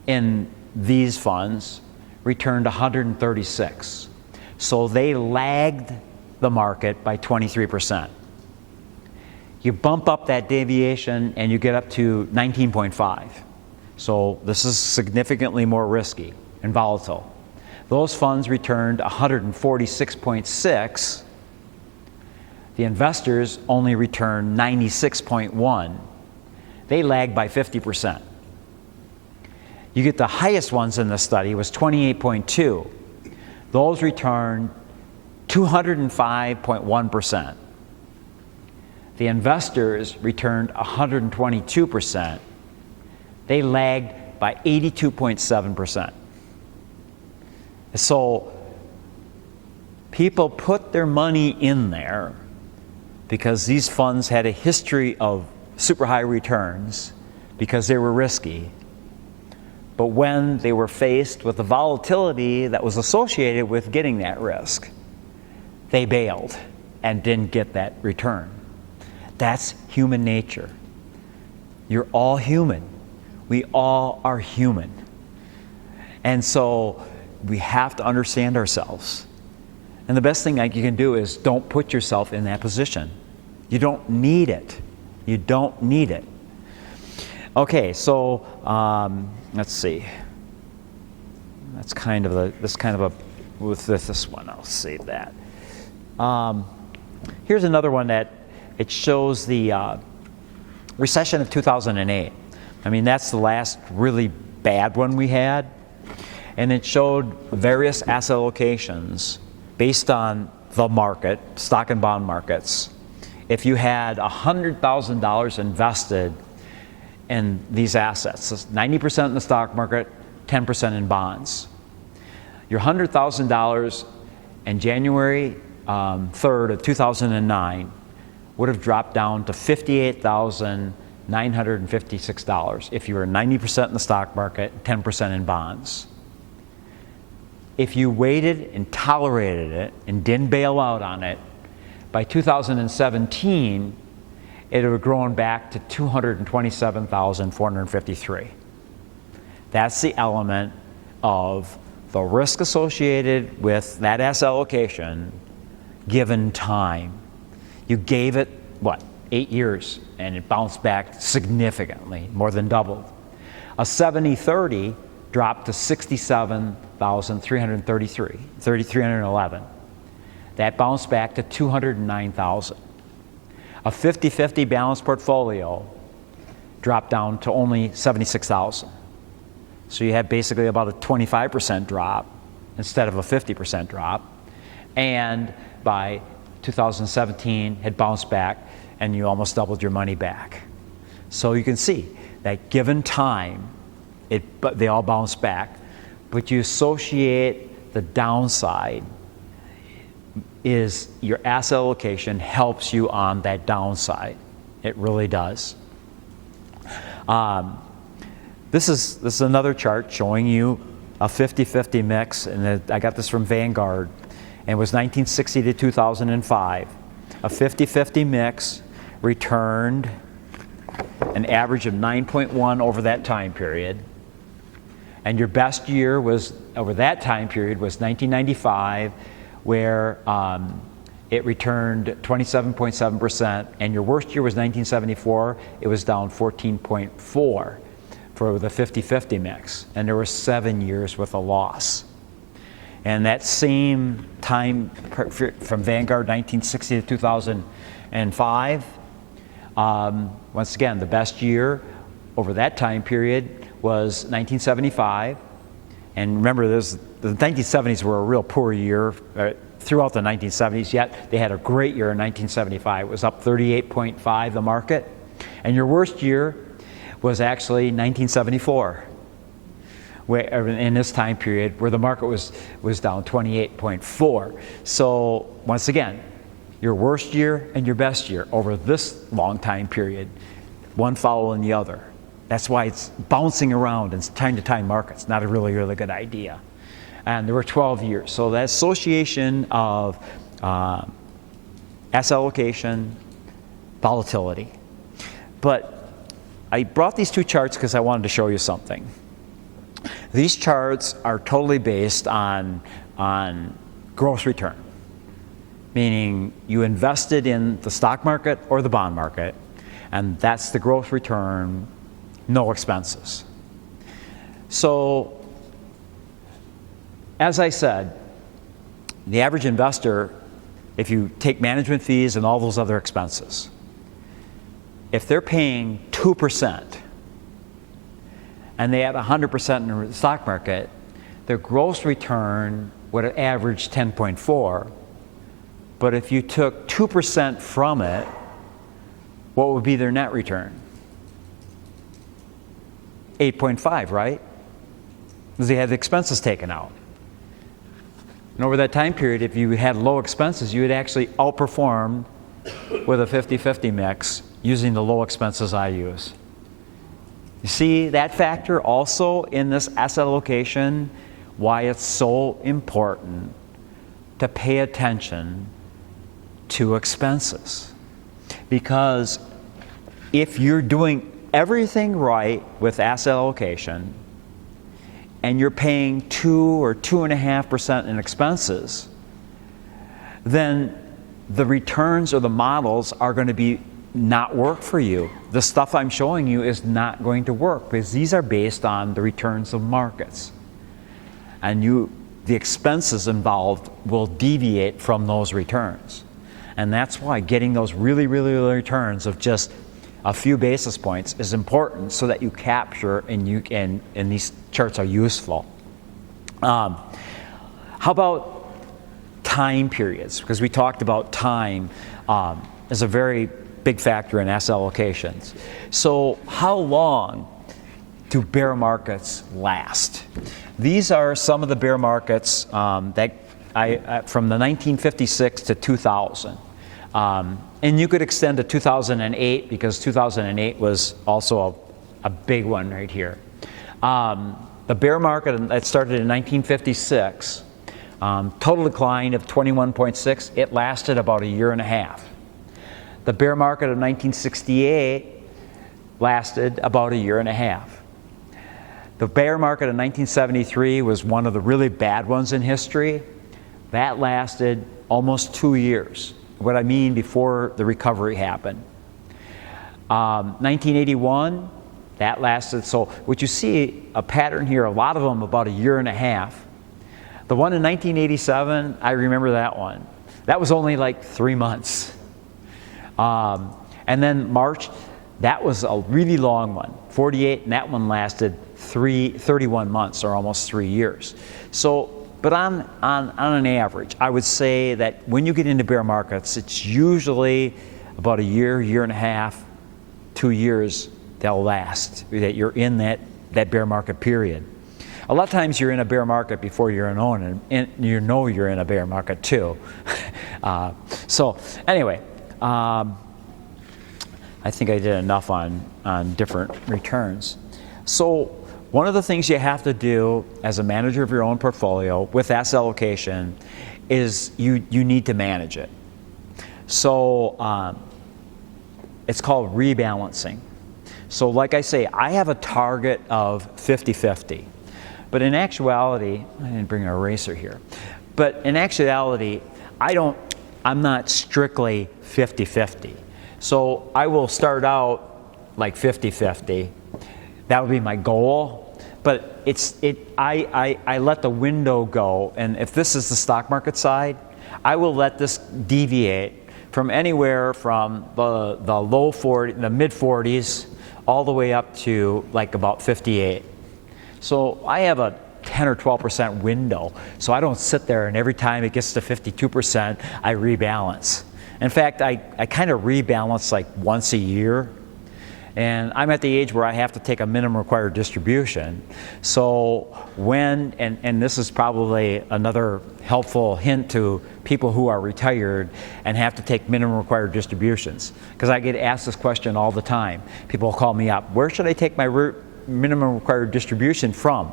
in these funds returned 136. So they lagged the market by 23%. You bump up that deviation and you get up to 19.5. So this is significantly more risky and volatile. Those funds returned 146.6. The investors only returned 96.1. They lagged by 50%. You get the highest ones in the study was 28.2. Those returned 205.1%. The investors returned 122%. They lagged by 82.7%. So people put their money in there because these funds had a history of super high returns because they were risky. But when they were faced with the volatility that was associated with getting that risk, they bailed and didn't get that return. That's human nature. You're all human. We all are human. And so we have to understand ourselves. And the best thing you can do is don't put yourself in that position. You don't need it. You don't need it. Okay, so let's see. That's kind of with this one, I'll save that. Here's another one that it shows the recession of 2008. I mean, that's the last really bad one we had. And it showed various asset allocations based on the market, stock and bond markets. If you had $100,000 invested in these assets, 90% in the stock market, 10% in bonds. Your $100,000 in January 3rd of 2009 would have dropped down to $58,956 if you were 90% in the stock market, 10% in bonds. If you waited and tolerated it and didn't bail out on it, by 2017, it would have grown back to $227,453. That's the element of the risk associated with that asset allocation given time. You gave it, 8 years, and it bounced back significantly, more than doubled. A 70-30 dropped to 3,11. That bounced back to 209,000. A 50-50 balanced portfolio dropped down to only 76,000. So you had basically about a 25% drop instead of a 50% drop. And by 2017, had bounced back, and you almost doubled your money back. So you can see that given time, they all bounce back. But you associate the downside is your asset allocation helps you on that downside. It really does. This is another chart showing you a 50-50 mix, and I got this from Vanguard, and it was 1960 to 2005. A 50-50 mix returned an average of 9.1 over that time period. And your best year was over that time period was 1995, where it returned 27.7%, and your worst year was 1974. It was down 14.4 for the 50-50 mix, and there were 7 years with a loss. And that same time from Vanguard, 1960 to 2005, once again, the best year over that time period was 1975. And remember, the 1970s were a real poor year throughout the 1970s, yet they had a great year in 1975. It was up 38.5, the market. And your worst year was actually 1974, where in this time period where the market was down 28.4. So once again, your worst year and your best year over this long time period, one following the other. That's why it's bouncing around in time-to-time markets, not a really, really good idea. And there were 12 years. So that association of asset allocation, volatility. But I brought these two charts because I wanted to show you something. These charts are totally based on gross return, meaning you invested in the stock market or the bond market, and that's the gross return, no expenses. So, as I said, the average investor, if you take management fees and all those other expenses, if they're paying 2% and they had 100% in the stock market, their gross return would have averaged 10.4. But if you took 2% from it, what would be their net return? 8.5, right? Because they had the expenses taken out. And over that time period, if you had low expenses, you would actually outperform with a 50-50 mix using the low expenses I use. You see that factor also in this asset allocation, why it's so important to pay attention to expenses. Because if you're doing everything right with asset allocation and you're paying 2 or 2.5% in expenses, then the returns or the models are going to be not work for you. The stuff I'm showing you is not going to work because these are based on the returns of markets. And the expenses involved will deviate from those returns. And that's why getting those really, really low returns of just a few basis points is important so that you capture and these charts are useful. How about time periods? Because we talked about time is a very big factor in asset allocations. So how long do bear markets last? These are some of the bear markets that from the 1956 to 2000. And you could extend to 2008 because 2008 was also a big one right here. The bear market that started in 1956, total decline of 21.6, it lasted about a year and a half. The bear market of 1968 lasted about a year and a half. The bear market of 1973 was one of the really bad ones in history. That lasted almost 2 years. What I mean before the recovery happened. 1981, that lasted, so what you see a pattern here, a lot of them about a year and a half. The one in 1987, I remember that one. That was only like 3 months. And then March, that was a really long one, 48, and that one lasted 31 months or almost 3 years. So, but on an average, I would say that when you get into bear markets, it's usually about a year, year and a half, 2 years they'll last, that you're in that bear market period. A lot of times you're in a bear market before you're in one, and you know you're in a bear market too. So anyway, I think I did enough on different returns. So one of the things you have to do as a manager of your own portfolio with asset allocation is you need to manage it. So it's called rebalancing. So like I say, I have a target of 50-50. But in actuality, I didn't bring an eraser here. But in actuality, I'm not strictly 50-50. So I will start out like 50-50. That would be my goal. But I let the window go. And if this is the stock market side, I will let this deviate from anywhere from the low 40, the mid 40s, all the way up to like about 58. So I have a 10 or 12% window. So I don't sit there and every time it gets to 52%, I rebalance. In fact, I kind of rebalance like once a year. And I'm at the age where I have to take a minimum required distribution. So and this is probably another helpful hint to people who are retired and have to take minimum required distributions. Because I get asked this question all the time. People call me up, where should I take my minimum required distribution from?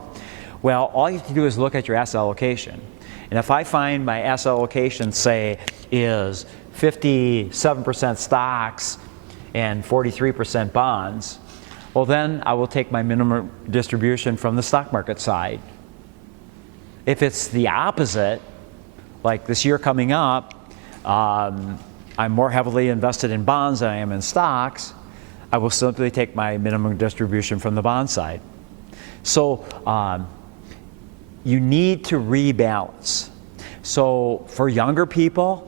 Well, all you have to do is look at your asset allocation. And if I find my asset allocation, say, is 57% stocks and 43% bonds, well then I will take my minimum distribution from the stock market side. If it's the opposite, like this year coming up, I'm more heavily invested in bonds than I am in stocks, I will simply take my minimum distribution from the bond side. So you need to rebalance. So for younger people,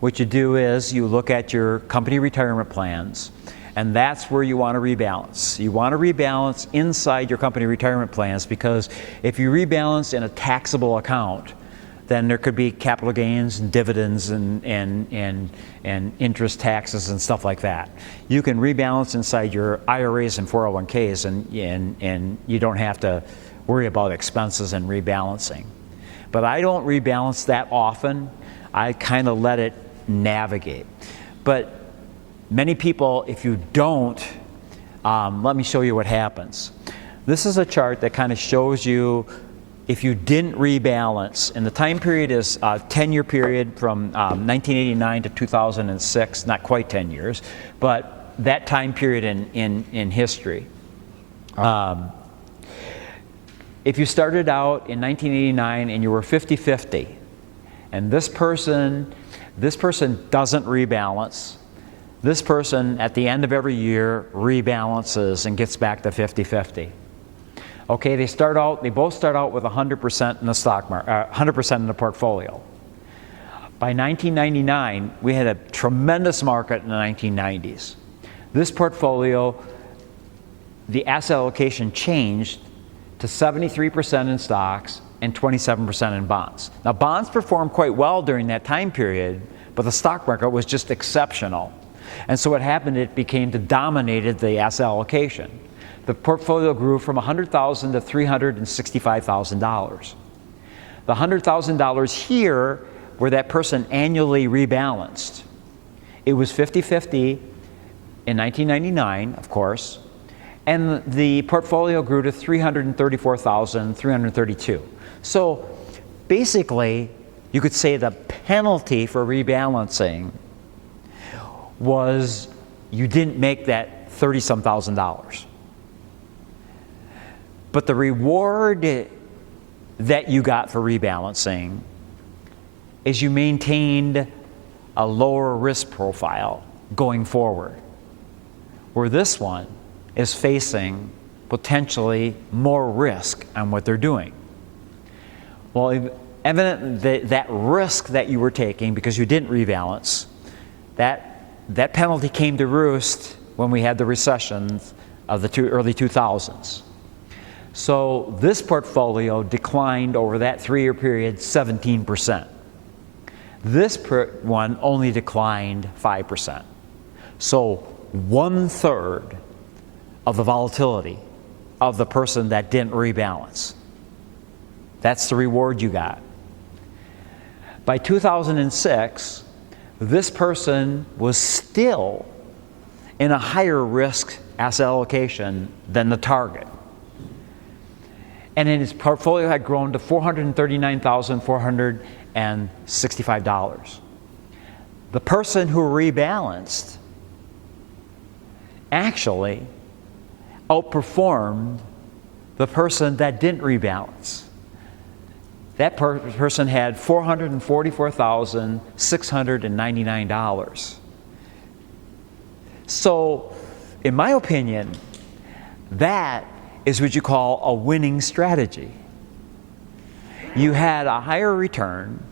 what you do is you look at your company retirement plans, and that's where you want to rebalance. You want to rebalance inside your company retirement plans, because if you rebalance in a taxable account, then there could be capital gains and dividends and interest taxes and stuff like that. You can rebalance inside your IRAs and 401ks, and you don't have to worry about expenses and rebalancing. But I don't rebalance that often. I kind of let it navigate. But many people, if you don't, let me show you what happens. This is a chart that kind of shows you if you didn't rebalance, and the time period is a 10-year period from 1989 to 2006, not quite 10 years, but that time period in history. If you started out in 1989 and you were 50-50, and this person doesn't rebalance, This person, at the end of every year, rebalances and gets back to 50-50. Okay, they both start out with 100% in the stock market, 100% in the portfolio. By 1999, we had a tremendous market in the 1990s. This portfolio, the asset allocation changed to 73% in stocks and 27% in bonds. Now, bonds performed quite well during that time period, but the stock market was just exceptional. And so what happened, it dominated the asset allocation. The portfolio grew from $100,000 to $365,000. The $100,000 here, where that person annually rebalanced, it was 50-50 in 1999, of course, and the portfolio grew to $334,332. So basically, you could say the penalty for rebalancing was you didn't make that $30-some thousand. But the reward that you got for rebalancing is you maintained a lower risk profile going forward, where this one is facing potentially more risk on what they're doing. Well, evident that risk that you were taking because you didn't rebalance, that penalty came to roost when we had the recessions of the early 2000s. So this portfolio declined over that 3-year period 17%. This one only declined 5%. So 1/3 of the volatility of the person that didn't rebalance. That's the reward you got. By 2006, this person was still in a higher risk asset allocation than the target. And his portfolio had grown to $439,465. The person who rebalanced actually outperformed the person that didn't rebalance. That person had $444,699. So, in my opinion, that is what you call a winning strategy. You had a higher return,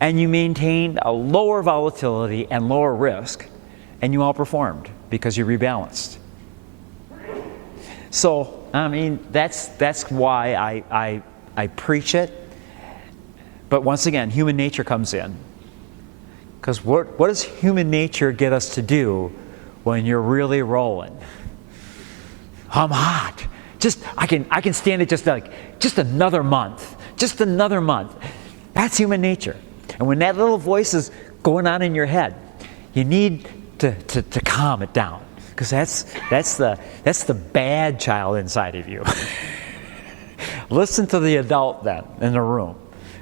and you maintained a lower volatility and lower risk, and you outperformed because you rebalanced. So, I mean, that's why I preach it. But once again, human nature comes in. Because what does human nature get us to do when you're really rolling? I'm hot. I can stand it just another month. Just another month. That's human nature. And when that little voice is going on in your head, you need to calm it down. Because that's the bad child inside of you. Listen to the adult then in the room.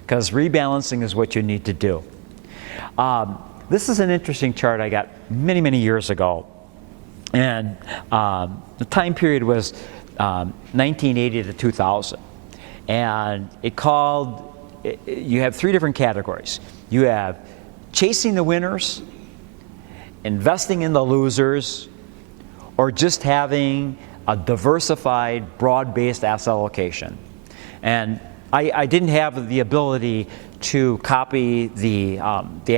Because rebalancing is what you need to do. This is an interesting chart I got many, many years ago. And the time period was 1980 to 2000. And you have 3 different categories. You have chasing the winners, investing in the losers, or just having a diversified, broad-based asset allocation. And I didn't have the ability to copy the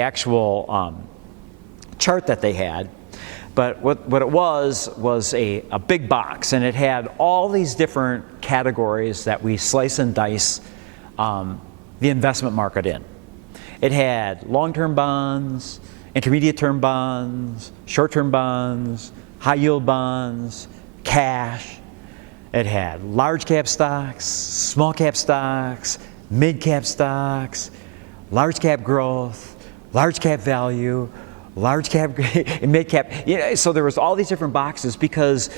actual chart that they had, but what it was a big box, and it had all these different categories that we slice and dice the investment market in. It had long-term bonds, intermediate-term bonds, short-term bonds, high-yield bonds, cash. It had large-cap stocks, small-cap stocks, mid-cap stocks, large-cap growth, large-cap value, large-cap, and mid-cap. So there was all these different boxes because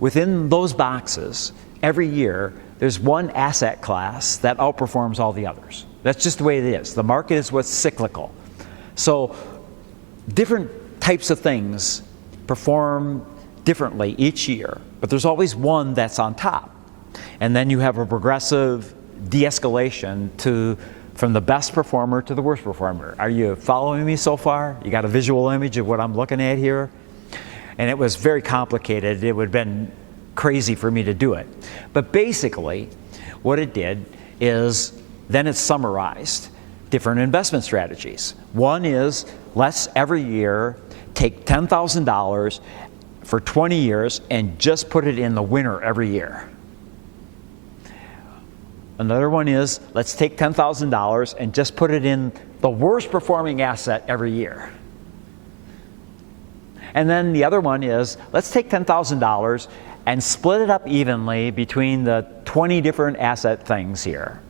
within those boxes, every year, there's one asset class that outperforms all the others. That's just the way it is. The market is what's cyclical. So different types of things perform differently each year, but there's always one that's on top. And then you have a progressive de-escalation to from the best performer to the worst performer. Are you following me so far? You got a visual image of what I'm looking at here? And it was very complicated. It would have been crazy for me to do it. But basically, what it did is then it summarized different investment strategies. One is, let's every year take $10,000 for 20 years and just put it in the winner every year. Another one is, let's take $10,000 and just put it in the worst performing asset every year. And then the other one is, let's take $10,000 and split it up evenly between the 20 different asset things here.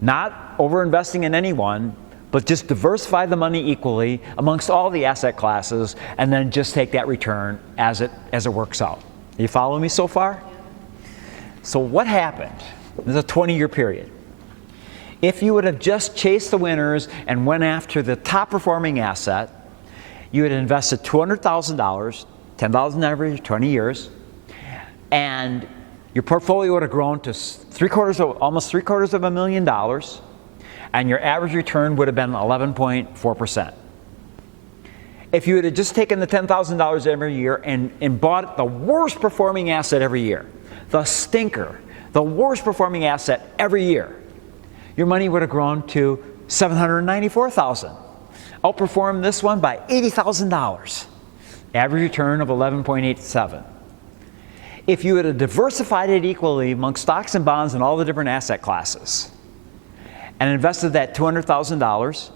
Not over-investing in any one, but just diversify the money equally amongst all the asset classes and then just take that return as it works out. You follow me so far? So what happened? This is a 20-year period. If you would have just chased the winners and went after the top performing asset, you had invested $200,000, $10,000 every 20 years, and your portfolio would have grown to almost three-quarters of $1,000,000, and your average return would have been 11.4%. If you had just taken the $10,000 every year and bought the worst performing asset every year, the stinker, the worst performing asset every year, your money would have grown to $794,000. Outperformed this one by $80,000. Average return of 11.87. If you had diversified it equally among stocks and bonds and all the different asset classes and invested that $200,000,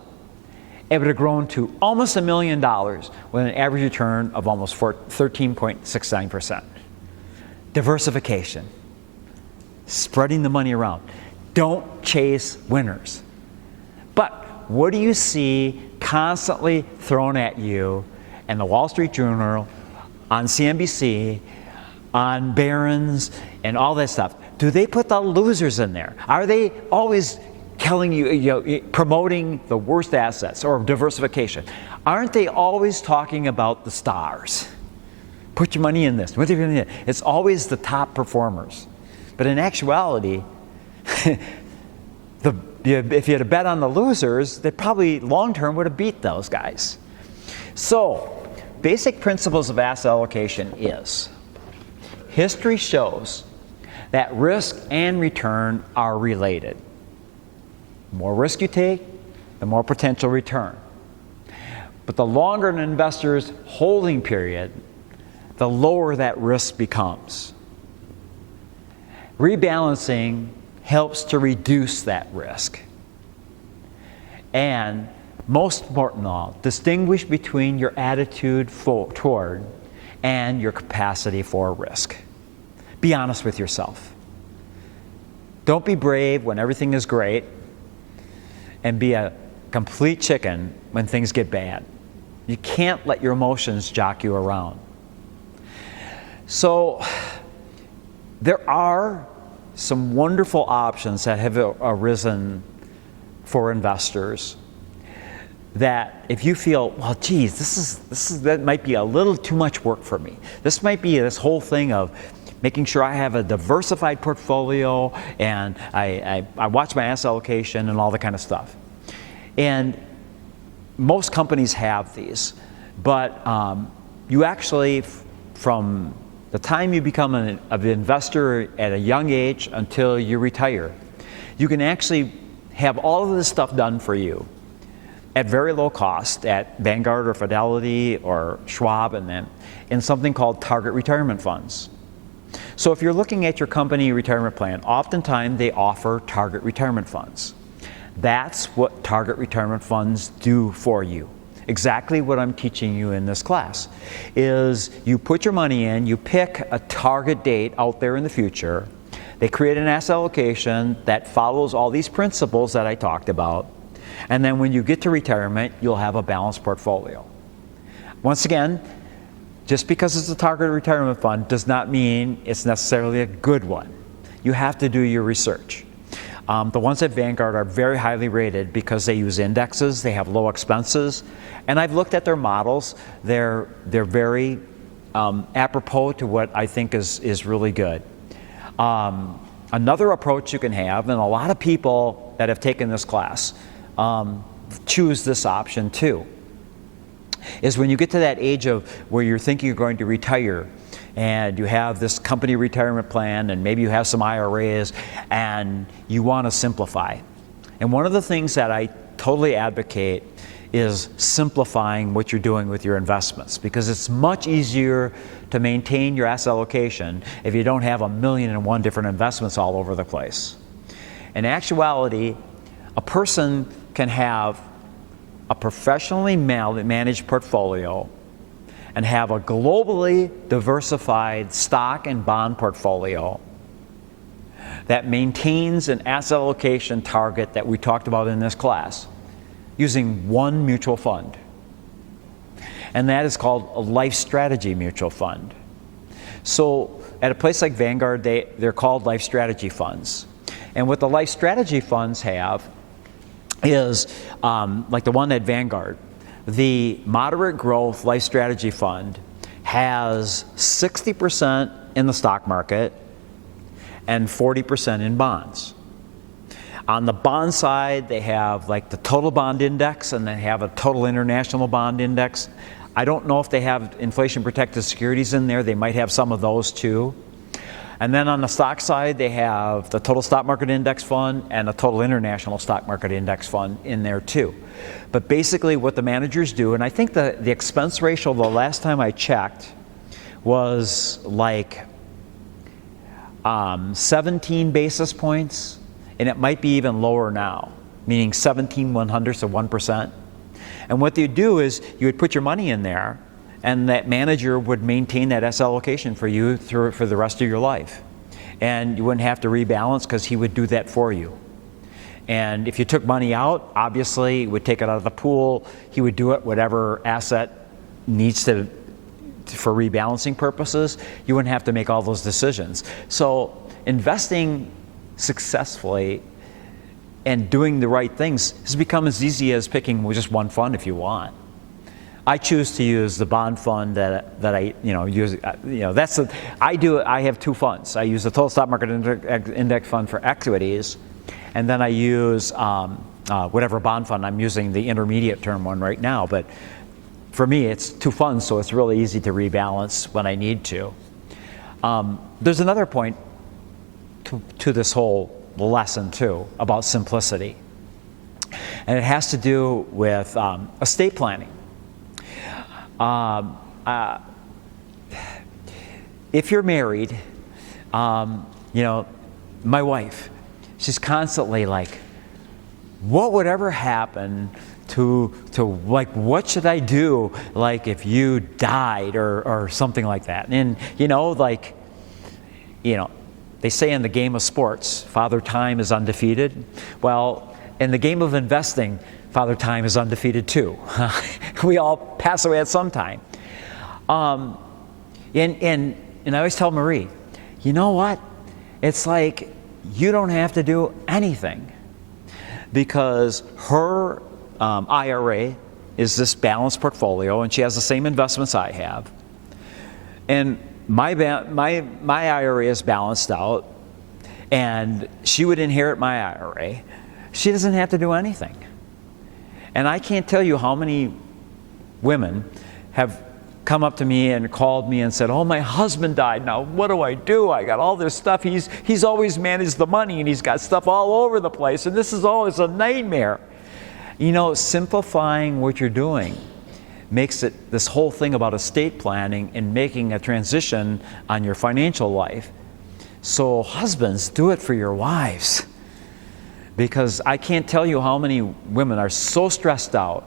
it would have grown to almost $1,000,000 with an average return of almost 13.69%. Diversification. Spreading the money around. Don't chase winners. But what do you see constantly thrown at you in the Wall Street Journal, on CNBC, on Barron's, and all that stuff? Do they put the losers in there? Are they always telling you, promoting the worst assets or diversification? Aren't they always talking about the stars? Put your money in this. It's always the top performers. But in actuality, if you had a bet on the losers, they probably long-term would have beat those guys. So, basic principles of asset allocation is, history shows that risk and return are related. The more risk you take, the more potential return. But the longer an investor's holding period, the lower that risk becomes. Rebalancing helps to reduce that risk. And most important of all, distinguish between your attitude toward and your capacity for risk. Be honest with yourself. Don't be brave when everything is great, and be a complete chicken when things get bad. You can't let your emotions jock you around. So, there are some wonderful options that have arisen for investors that if you feel, well, geez, that might be a little too much work for me. This might be this whole thing of making sure I have a diversified portfolio and I watch my asset allocation and all that kind of stuff. And most companies have these, but you actually, from the time you become an investor at a young age until you retire, you can actually have all of this stuff done for you at very low cost at Vanguard or Fidelity or Schwab and then in something called target retirement funds. So if you're looking at your company retirement plan, oftentimes they offer target retirement funds. That's what target retirement funds do for you. Exactly what I'm teaching you in this class is you put your money in, you pick a target date out there in the future, they create an asset allocation that follows all these principles that I talked about, and then when you get to retirement, you'll have a balanced portfolio. Once again, just because it's a target retirement fund does not mean it's necessarily a good one. You have to do your research. The ones at Vanguard are very highly rated because they use indexes, they have low expenses, and I've looked at their models. They're very apropos to what I think is really good. Another approach you can have, and a lot of people that have taken this class choose this option too, is when you get to that age of where you're thinking you're going to retire, and you have this company retirement plan, and maybe you have some IRAs, and you want to simplify. And one of the things that I totally advocate is simplifying what you're doing with your investments, because it's much easier to maintain your asset allocation if you don't have 1,000,001 different investments all over the place. In actuality, a person can have a professionally managed portfolio and have a globally diversified stock and bond portfolio that maintains an asset allocation target that we talked about in this class using one mutual fund. And that is called a life strategy mutual fund. So at a place like Vanguard, they're called life strategy funds. And what the life strategy funds have is, like the one at Vanguard, the moderate growth life strategy fund has 60% in the stock market and 40% in bonds. On the bond side, they have like the total bond index, and they have a total international bond index. I don't know if they have inflation protected securities in there. They might have some of those too. And then on the stock side, they have the total stock market index fund and a total international stock market index fund in there too. But basically what the managers do, and I think the expense ratio the last time I checked was like 17 basis points, and it might be even lower now, meaning 17/100ths of 1%. And what they do is you would put your money in there, and that manager would maintain that asset allocation for you for the rest of your life. And you wouldn't have to rebalance because he would do that for you. And if you took money out, obviously, he would take it out of the pool. He would do it whatever asset needs to for rebalancing purposes. You wouldn't have to make all those decisions. So investing successfully and doing the right things has become as easy as picking just one fund if you want. I choose to use the bond fund that I use. I have two funds. I use the total stock market index fund for equities, and then I use whatever bond fund. I'm using the intermediate term one right now, but for me it's two funds, so it's really easy to rebalance when I need to. There's another point to this whole lesson too about simplicity, and it has to do with estate planning. If you're married, my wife, she's constantly like, what would ever happen to like, what should I do, like if you died or something like that? And they say in the game of sports, Father Time is undefeated. Well, in the game of investing, Father Time is undefeated too. We all pass away at some time. And I always tell Marie, you know what? It's like you don't have to do anything, because her IRA is this balanced portfolio, and she has the same investments I have. And my IRA is balanced out, and she would inherit my IRA. She doesn't have to do anything. And I can't tell you how many women have come up to me and called me and said, oh, my husband died. Now, what do? I got all this stuff. He's always managed the money, and he's got stuff all over the place, and this is always a nightmare. Simplifying what you're doing makes it this whole thing about estate planning and making a transition on your financial life. So husbands, do it for your wives. Because I can't tell you how many women are so stressed out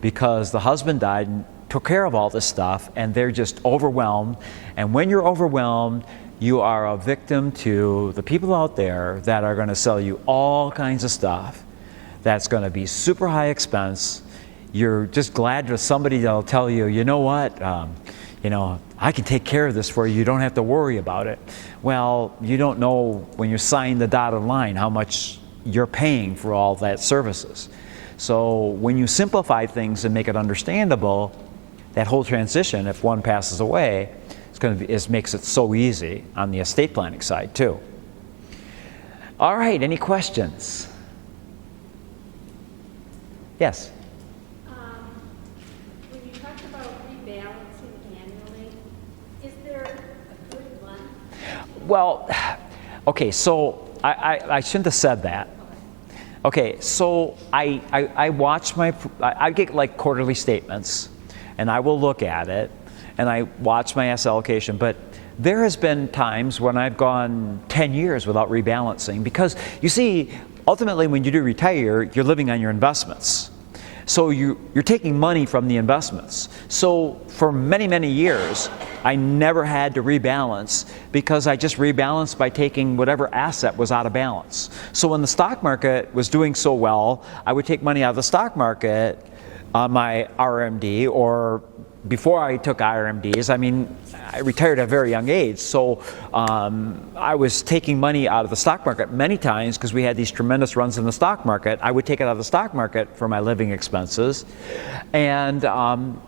because the husband died and took care of all this stuff, and they're just overwhelmed. And when you're overwhelmed, you are a victim to the people out there that are going to sell you all kinds of stuff that's going to be super high expense. You're just glad to somebody that'll tell you, you know what, I can take care of this for you. You don't have to worry about it. Well, you don't know when you sign the dotted line how much you're paying for all that services. So when you simplify things and make it understandable, that whole transition, if one passes away, it makes it so easy on the estate planning side too. All right, any questions? Yes? When you talked about rebalancing annually, is there a good one? Well, okay, so I shouldn't have said that. Okay, so I watch I get like quarterly statements, and I will look at it, and I watch my asset allocation, but there has been times when I've gone 10 years without rebalancing, because you see, ultimately when you do retire, you're living on your investments. So you're taking money from the investments. So for many, many years, I never had to rebalance, because I just rebalanced by taking whatever asset was out of balance. So when the stock market was doing so well, I would take money out of the stock market on my RMD, or before I took IRMDs, I mean, I retired at a very young age, so I was taking money out of the stock market many times because we had these tremendous runs in the stock market. I would take it out of the stock market for my living expenses, and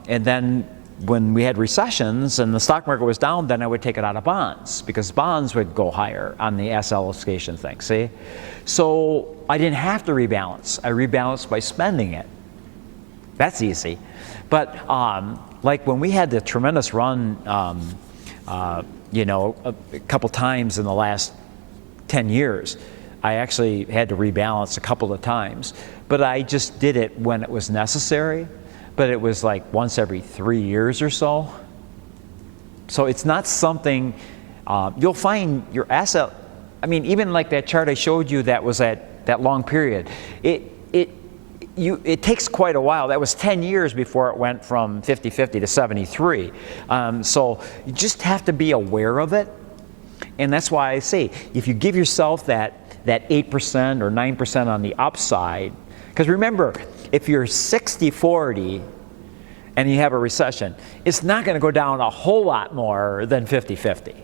then when we had recessions and the stock market was down, then I would take it out of bonds, because bonds would go higher on the asset allocation thing, see? So I didn't have to rebalance. I rebalanced by spending it. That's easy. But like when we had the tremendous run, you know, a couple times in the last 10 years, I actually had to rebalance a couple of times. But I just did it when it was necessary. But it was like once every 3 years or so. So it's not something, you'll find your asset, I mean, even like that chart I showed you that was that long period, it takes quite a while. That was 10 years before it went from 50-50 to 73. So you just have to be aware of it. And that's why I say, if you give yourself that 8% or 9% on the upside, because remember, if you're 60-40 and you have a recession, it's not going to go down a whole lot more than 50-50.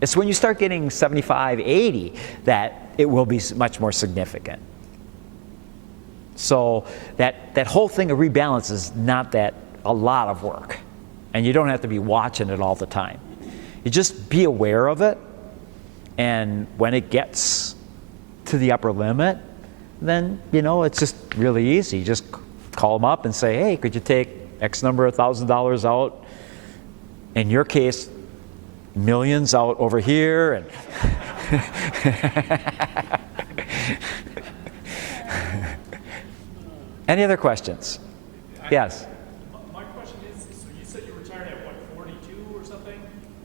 It's when you start getting 75-80 that it will be much more significant. So that whole thing of rebalance is not a lot of work, and you don't have to be watching it all the time. You just be aware of it, and when it gets to the upper limit, then, you know, it's just really easy. Just call them up and say, hey, could you take X number of $1,000s out? In your case, millions out over here. And any other questions? Yes? My question is, so you said you retired at what, 42 or something?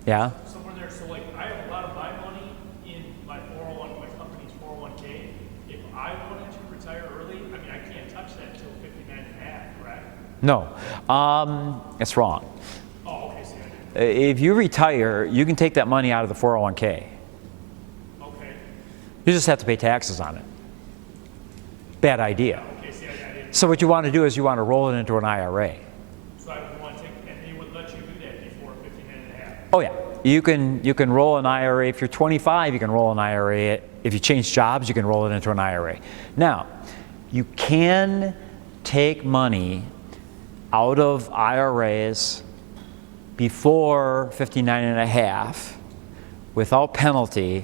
Yeah? Somewhere there. So like, I have a lot of my money in my 401, my company's 401k. If I wanted to retire early, I mean, I can't touch that until 59 and a half, correct? No. That's wrong. Oh, okay, see, I didn't. If you retire, you can take that money out of the 401k. Okay. You just have to pay taxes on it. Bad idea. Okay, see, I didn't. So what you want to do is you want to roll it into an IRA. So I would want to take, and they would let you do that before 59 and a half. Oh yeah, you can roll an IRA. If you're 25, you can roll an IRA. If you change jobs, you can roll it into an IRA. Now, you can take money out of IRAs before 59 and a half without penalty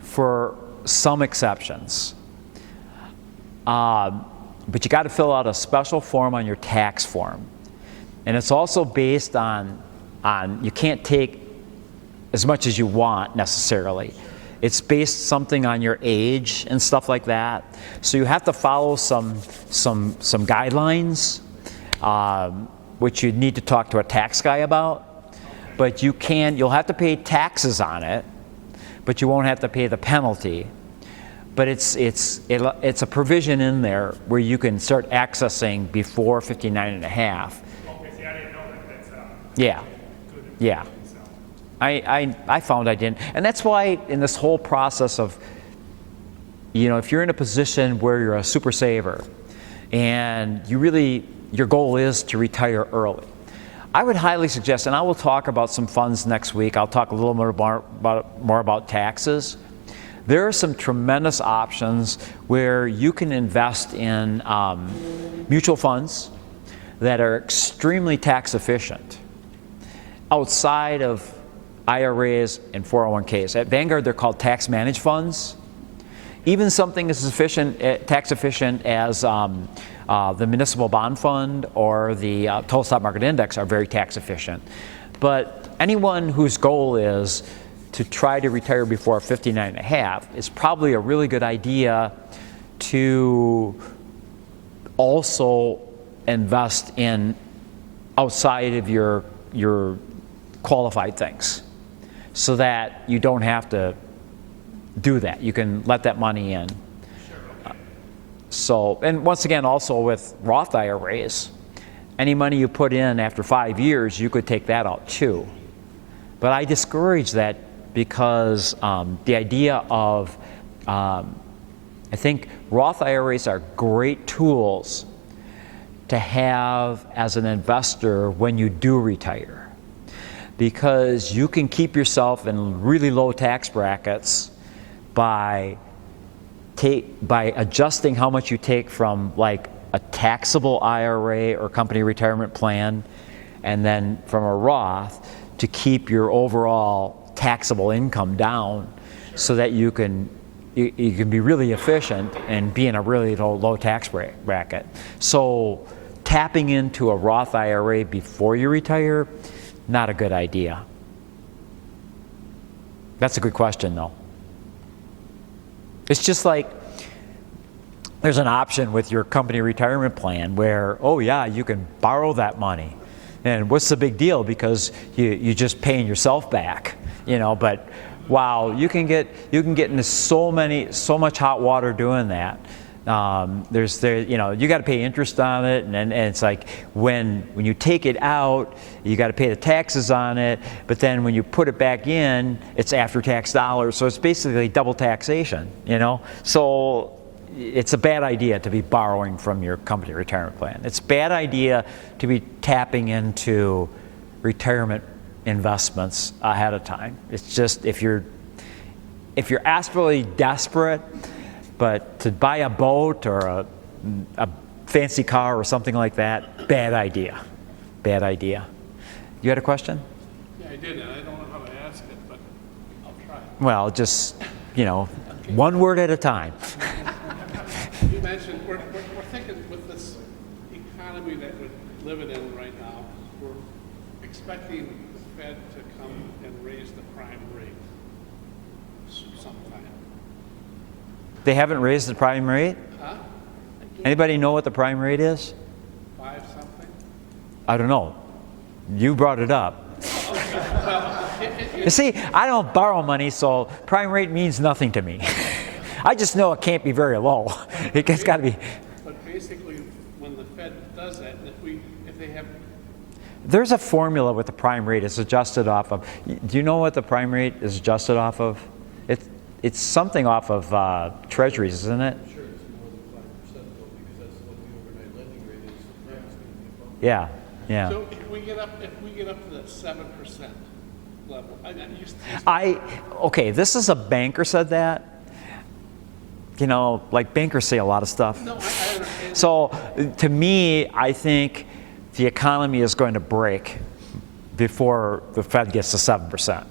for some exceptions. But you got to fill out a special form on your tax form. And it's also based on you can't take as much as you want necessarily. It's based something on your age and stuff like that. So you have to follow some guidelines, which you need to talk to a tax guy about. But you'll have to pay taxes on it, but you won't have to pay the penalty. But it's a provision in there where you can start accessing before 59 and a half. Okay, see, I didn't know that. That's Yeah, good. yeah. So, I found I didn't. And that's why in this whole process of, you know, if you're in a position where you're a super saver and your goal is to retire early, I would highly suggest, and I will talk about some funds next week. I'll talk a little more about taxes. There are some tremendous options where you can invest in mutual funds that are extremely tax efficient outside of IRAs and 401ks. At Vanguard, they're called tax managed funds. even something as efficient, tax efficient as the municipal bond fund or the total stock market index are very tax efficient. But anyone whose goal is to try to retire before 59 and a half, it's probably a really good idea to also invest in outside of your qualified things, so that you don't have to do that. You can let that money in. So, and once again, also with Roth IRAs, any money you put in after 5 years, you could take that out too. But I discourage that because the idea of, I think Roth IRAs are great tools to have as an investor when you do retire, because you can keep yourself in really low tax brackets by adjusting how much you take from like a taxable IRA or company retirement plan, and then from a Roth to keep your overall taxable income down, so that you can be really efficient and be in a really low tax bracket. So tapping into a Roth IRA before you retire, not a good idea. That's a good question though. It's just like there's an option with your company retirement plan where, oh yeah, you can borrow that money. And what's the big deal? Because you're just paying yourself back, you know, but wow, you can get into so much hot water doing that. You know, you got to pay interest on it, and it's like when you take it out, you got to pay the taxes on it, but then when you put it back in, it's after tax dollars, so it's basically double taxation, you know. So it's a bad idea to be borrowing from your company retirement plan. It's a bad idea to be tapping into retirement investments ahead of time. It's just if you're absolutely desperate. But to buy a boat or a fancy car or something like that, bad idea. Bad idea. You had a question? Yeah, I did, and I don't know how to ask it, but I'll try. Well, just, you know, one word at a time. You mentioned, we're thinking with this economy that we're living in right now, we're expecting the Fed to come and raise the prime rate sometime. They haven't raised the prime rate? Huh? Anybody know what the prime rate is? 5 something? I don't know. You brought it up. You see, I don't borrow money, so prime rate means nothing to me. I just know it can't be very low. It's got to be. But basically, when the Fed does that, if they have. There's a formula with the prime rate. It's adjusted off of. Do you know what the prime rate is adjusted off of? It's something off of treasuries, isn't it? Sure, it's more than 5% though, because that's what the overnight lending rate is. Yeah, yeah. So if we get up to that 7% level, okay, this is a banker said that. You know, like bankers say a lot of stuff. No, I understand. So to me, I think the economy is going to break before the Fed gets to 7%.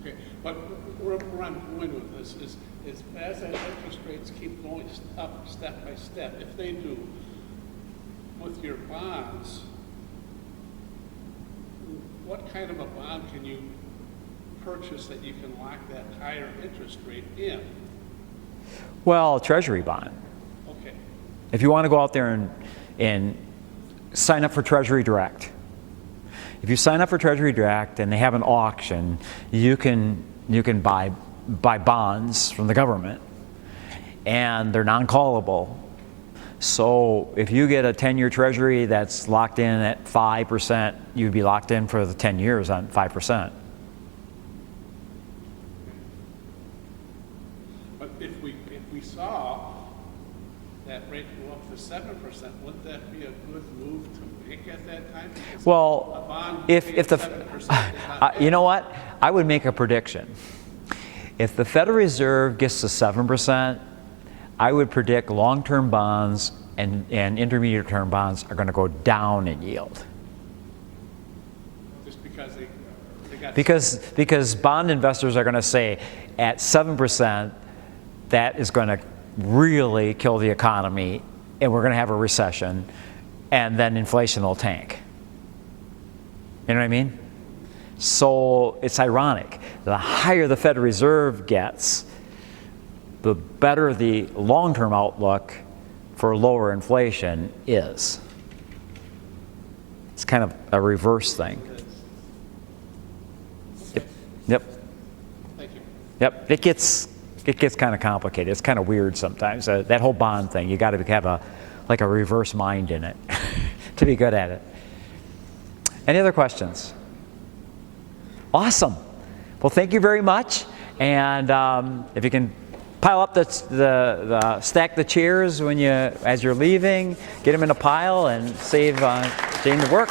Okay, but where I'm going with this is as that interest rates keep going up step by step, if they do, with your bonds, what kind of a bond can you purchase that you can lock that higher interest rate in? Well, a treasury bond. Okay. If you want to go out there and sign up for Treasury Direct. If you sign up for Treasury Direct and they have an auction, you can buy bonds from the government, and they're non-callable. So if you get a 10-year Treasury that's locked in at 5%, you'd be locked in for the 10 years on 5%. But if we saw that rate go up to 7%, wouldn't that be a good move to make at that time? Because Well, a bond if paying the 7% is not you know what, I would make a prediction. If the Federal Reserve gets to 7%, I would predict long-term bonds and intermediate-term bonds are going to go down in yield. just because they got Because bond investors are going to say, at 7%, that is going to really kill the economy, and we're going to have a recession, and then inflation will tank. You know what I mean? So it's ironic. The higher the Federal Reserve gets, the better the long-term outlook for lower inflation is. It's kind of a reverse thing. Yep. Thank you. Yep. It gets kind of complicated. It's kind of weird sometimes. That whole bond thing, you got to have a reverse mind in it to be good at it. Any other questions? Awesome. Well, thank you very much. And if you can pile up stack the chairs as you're leaving, get them in a pile and save the work.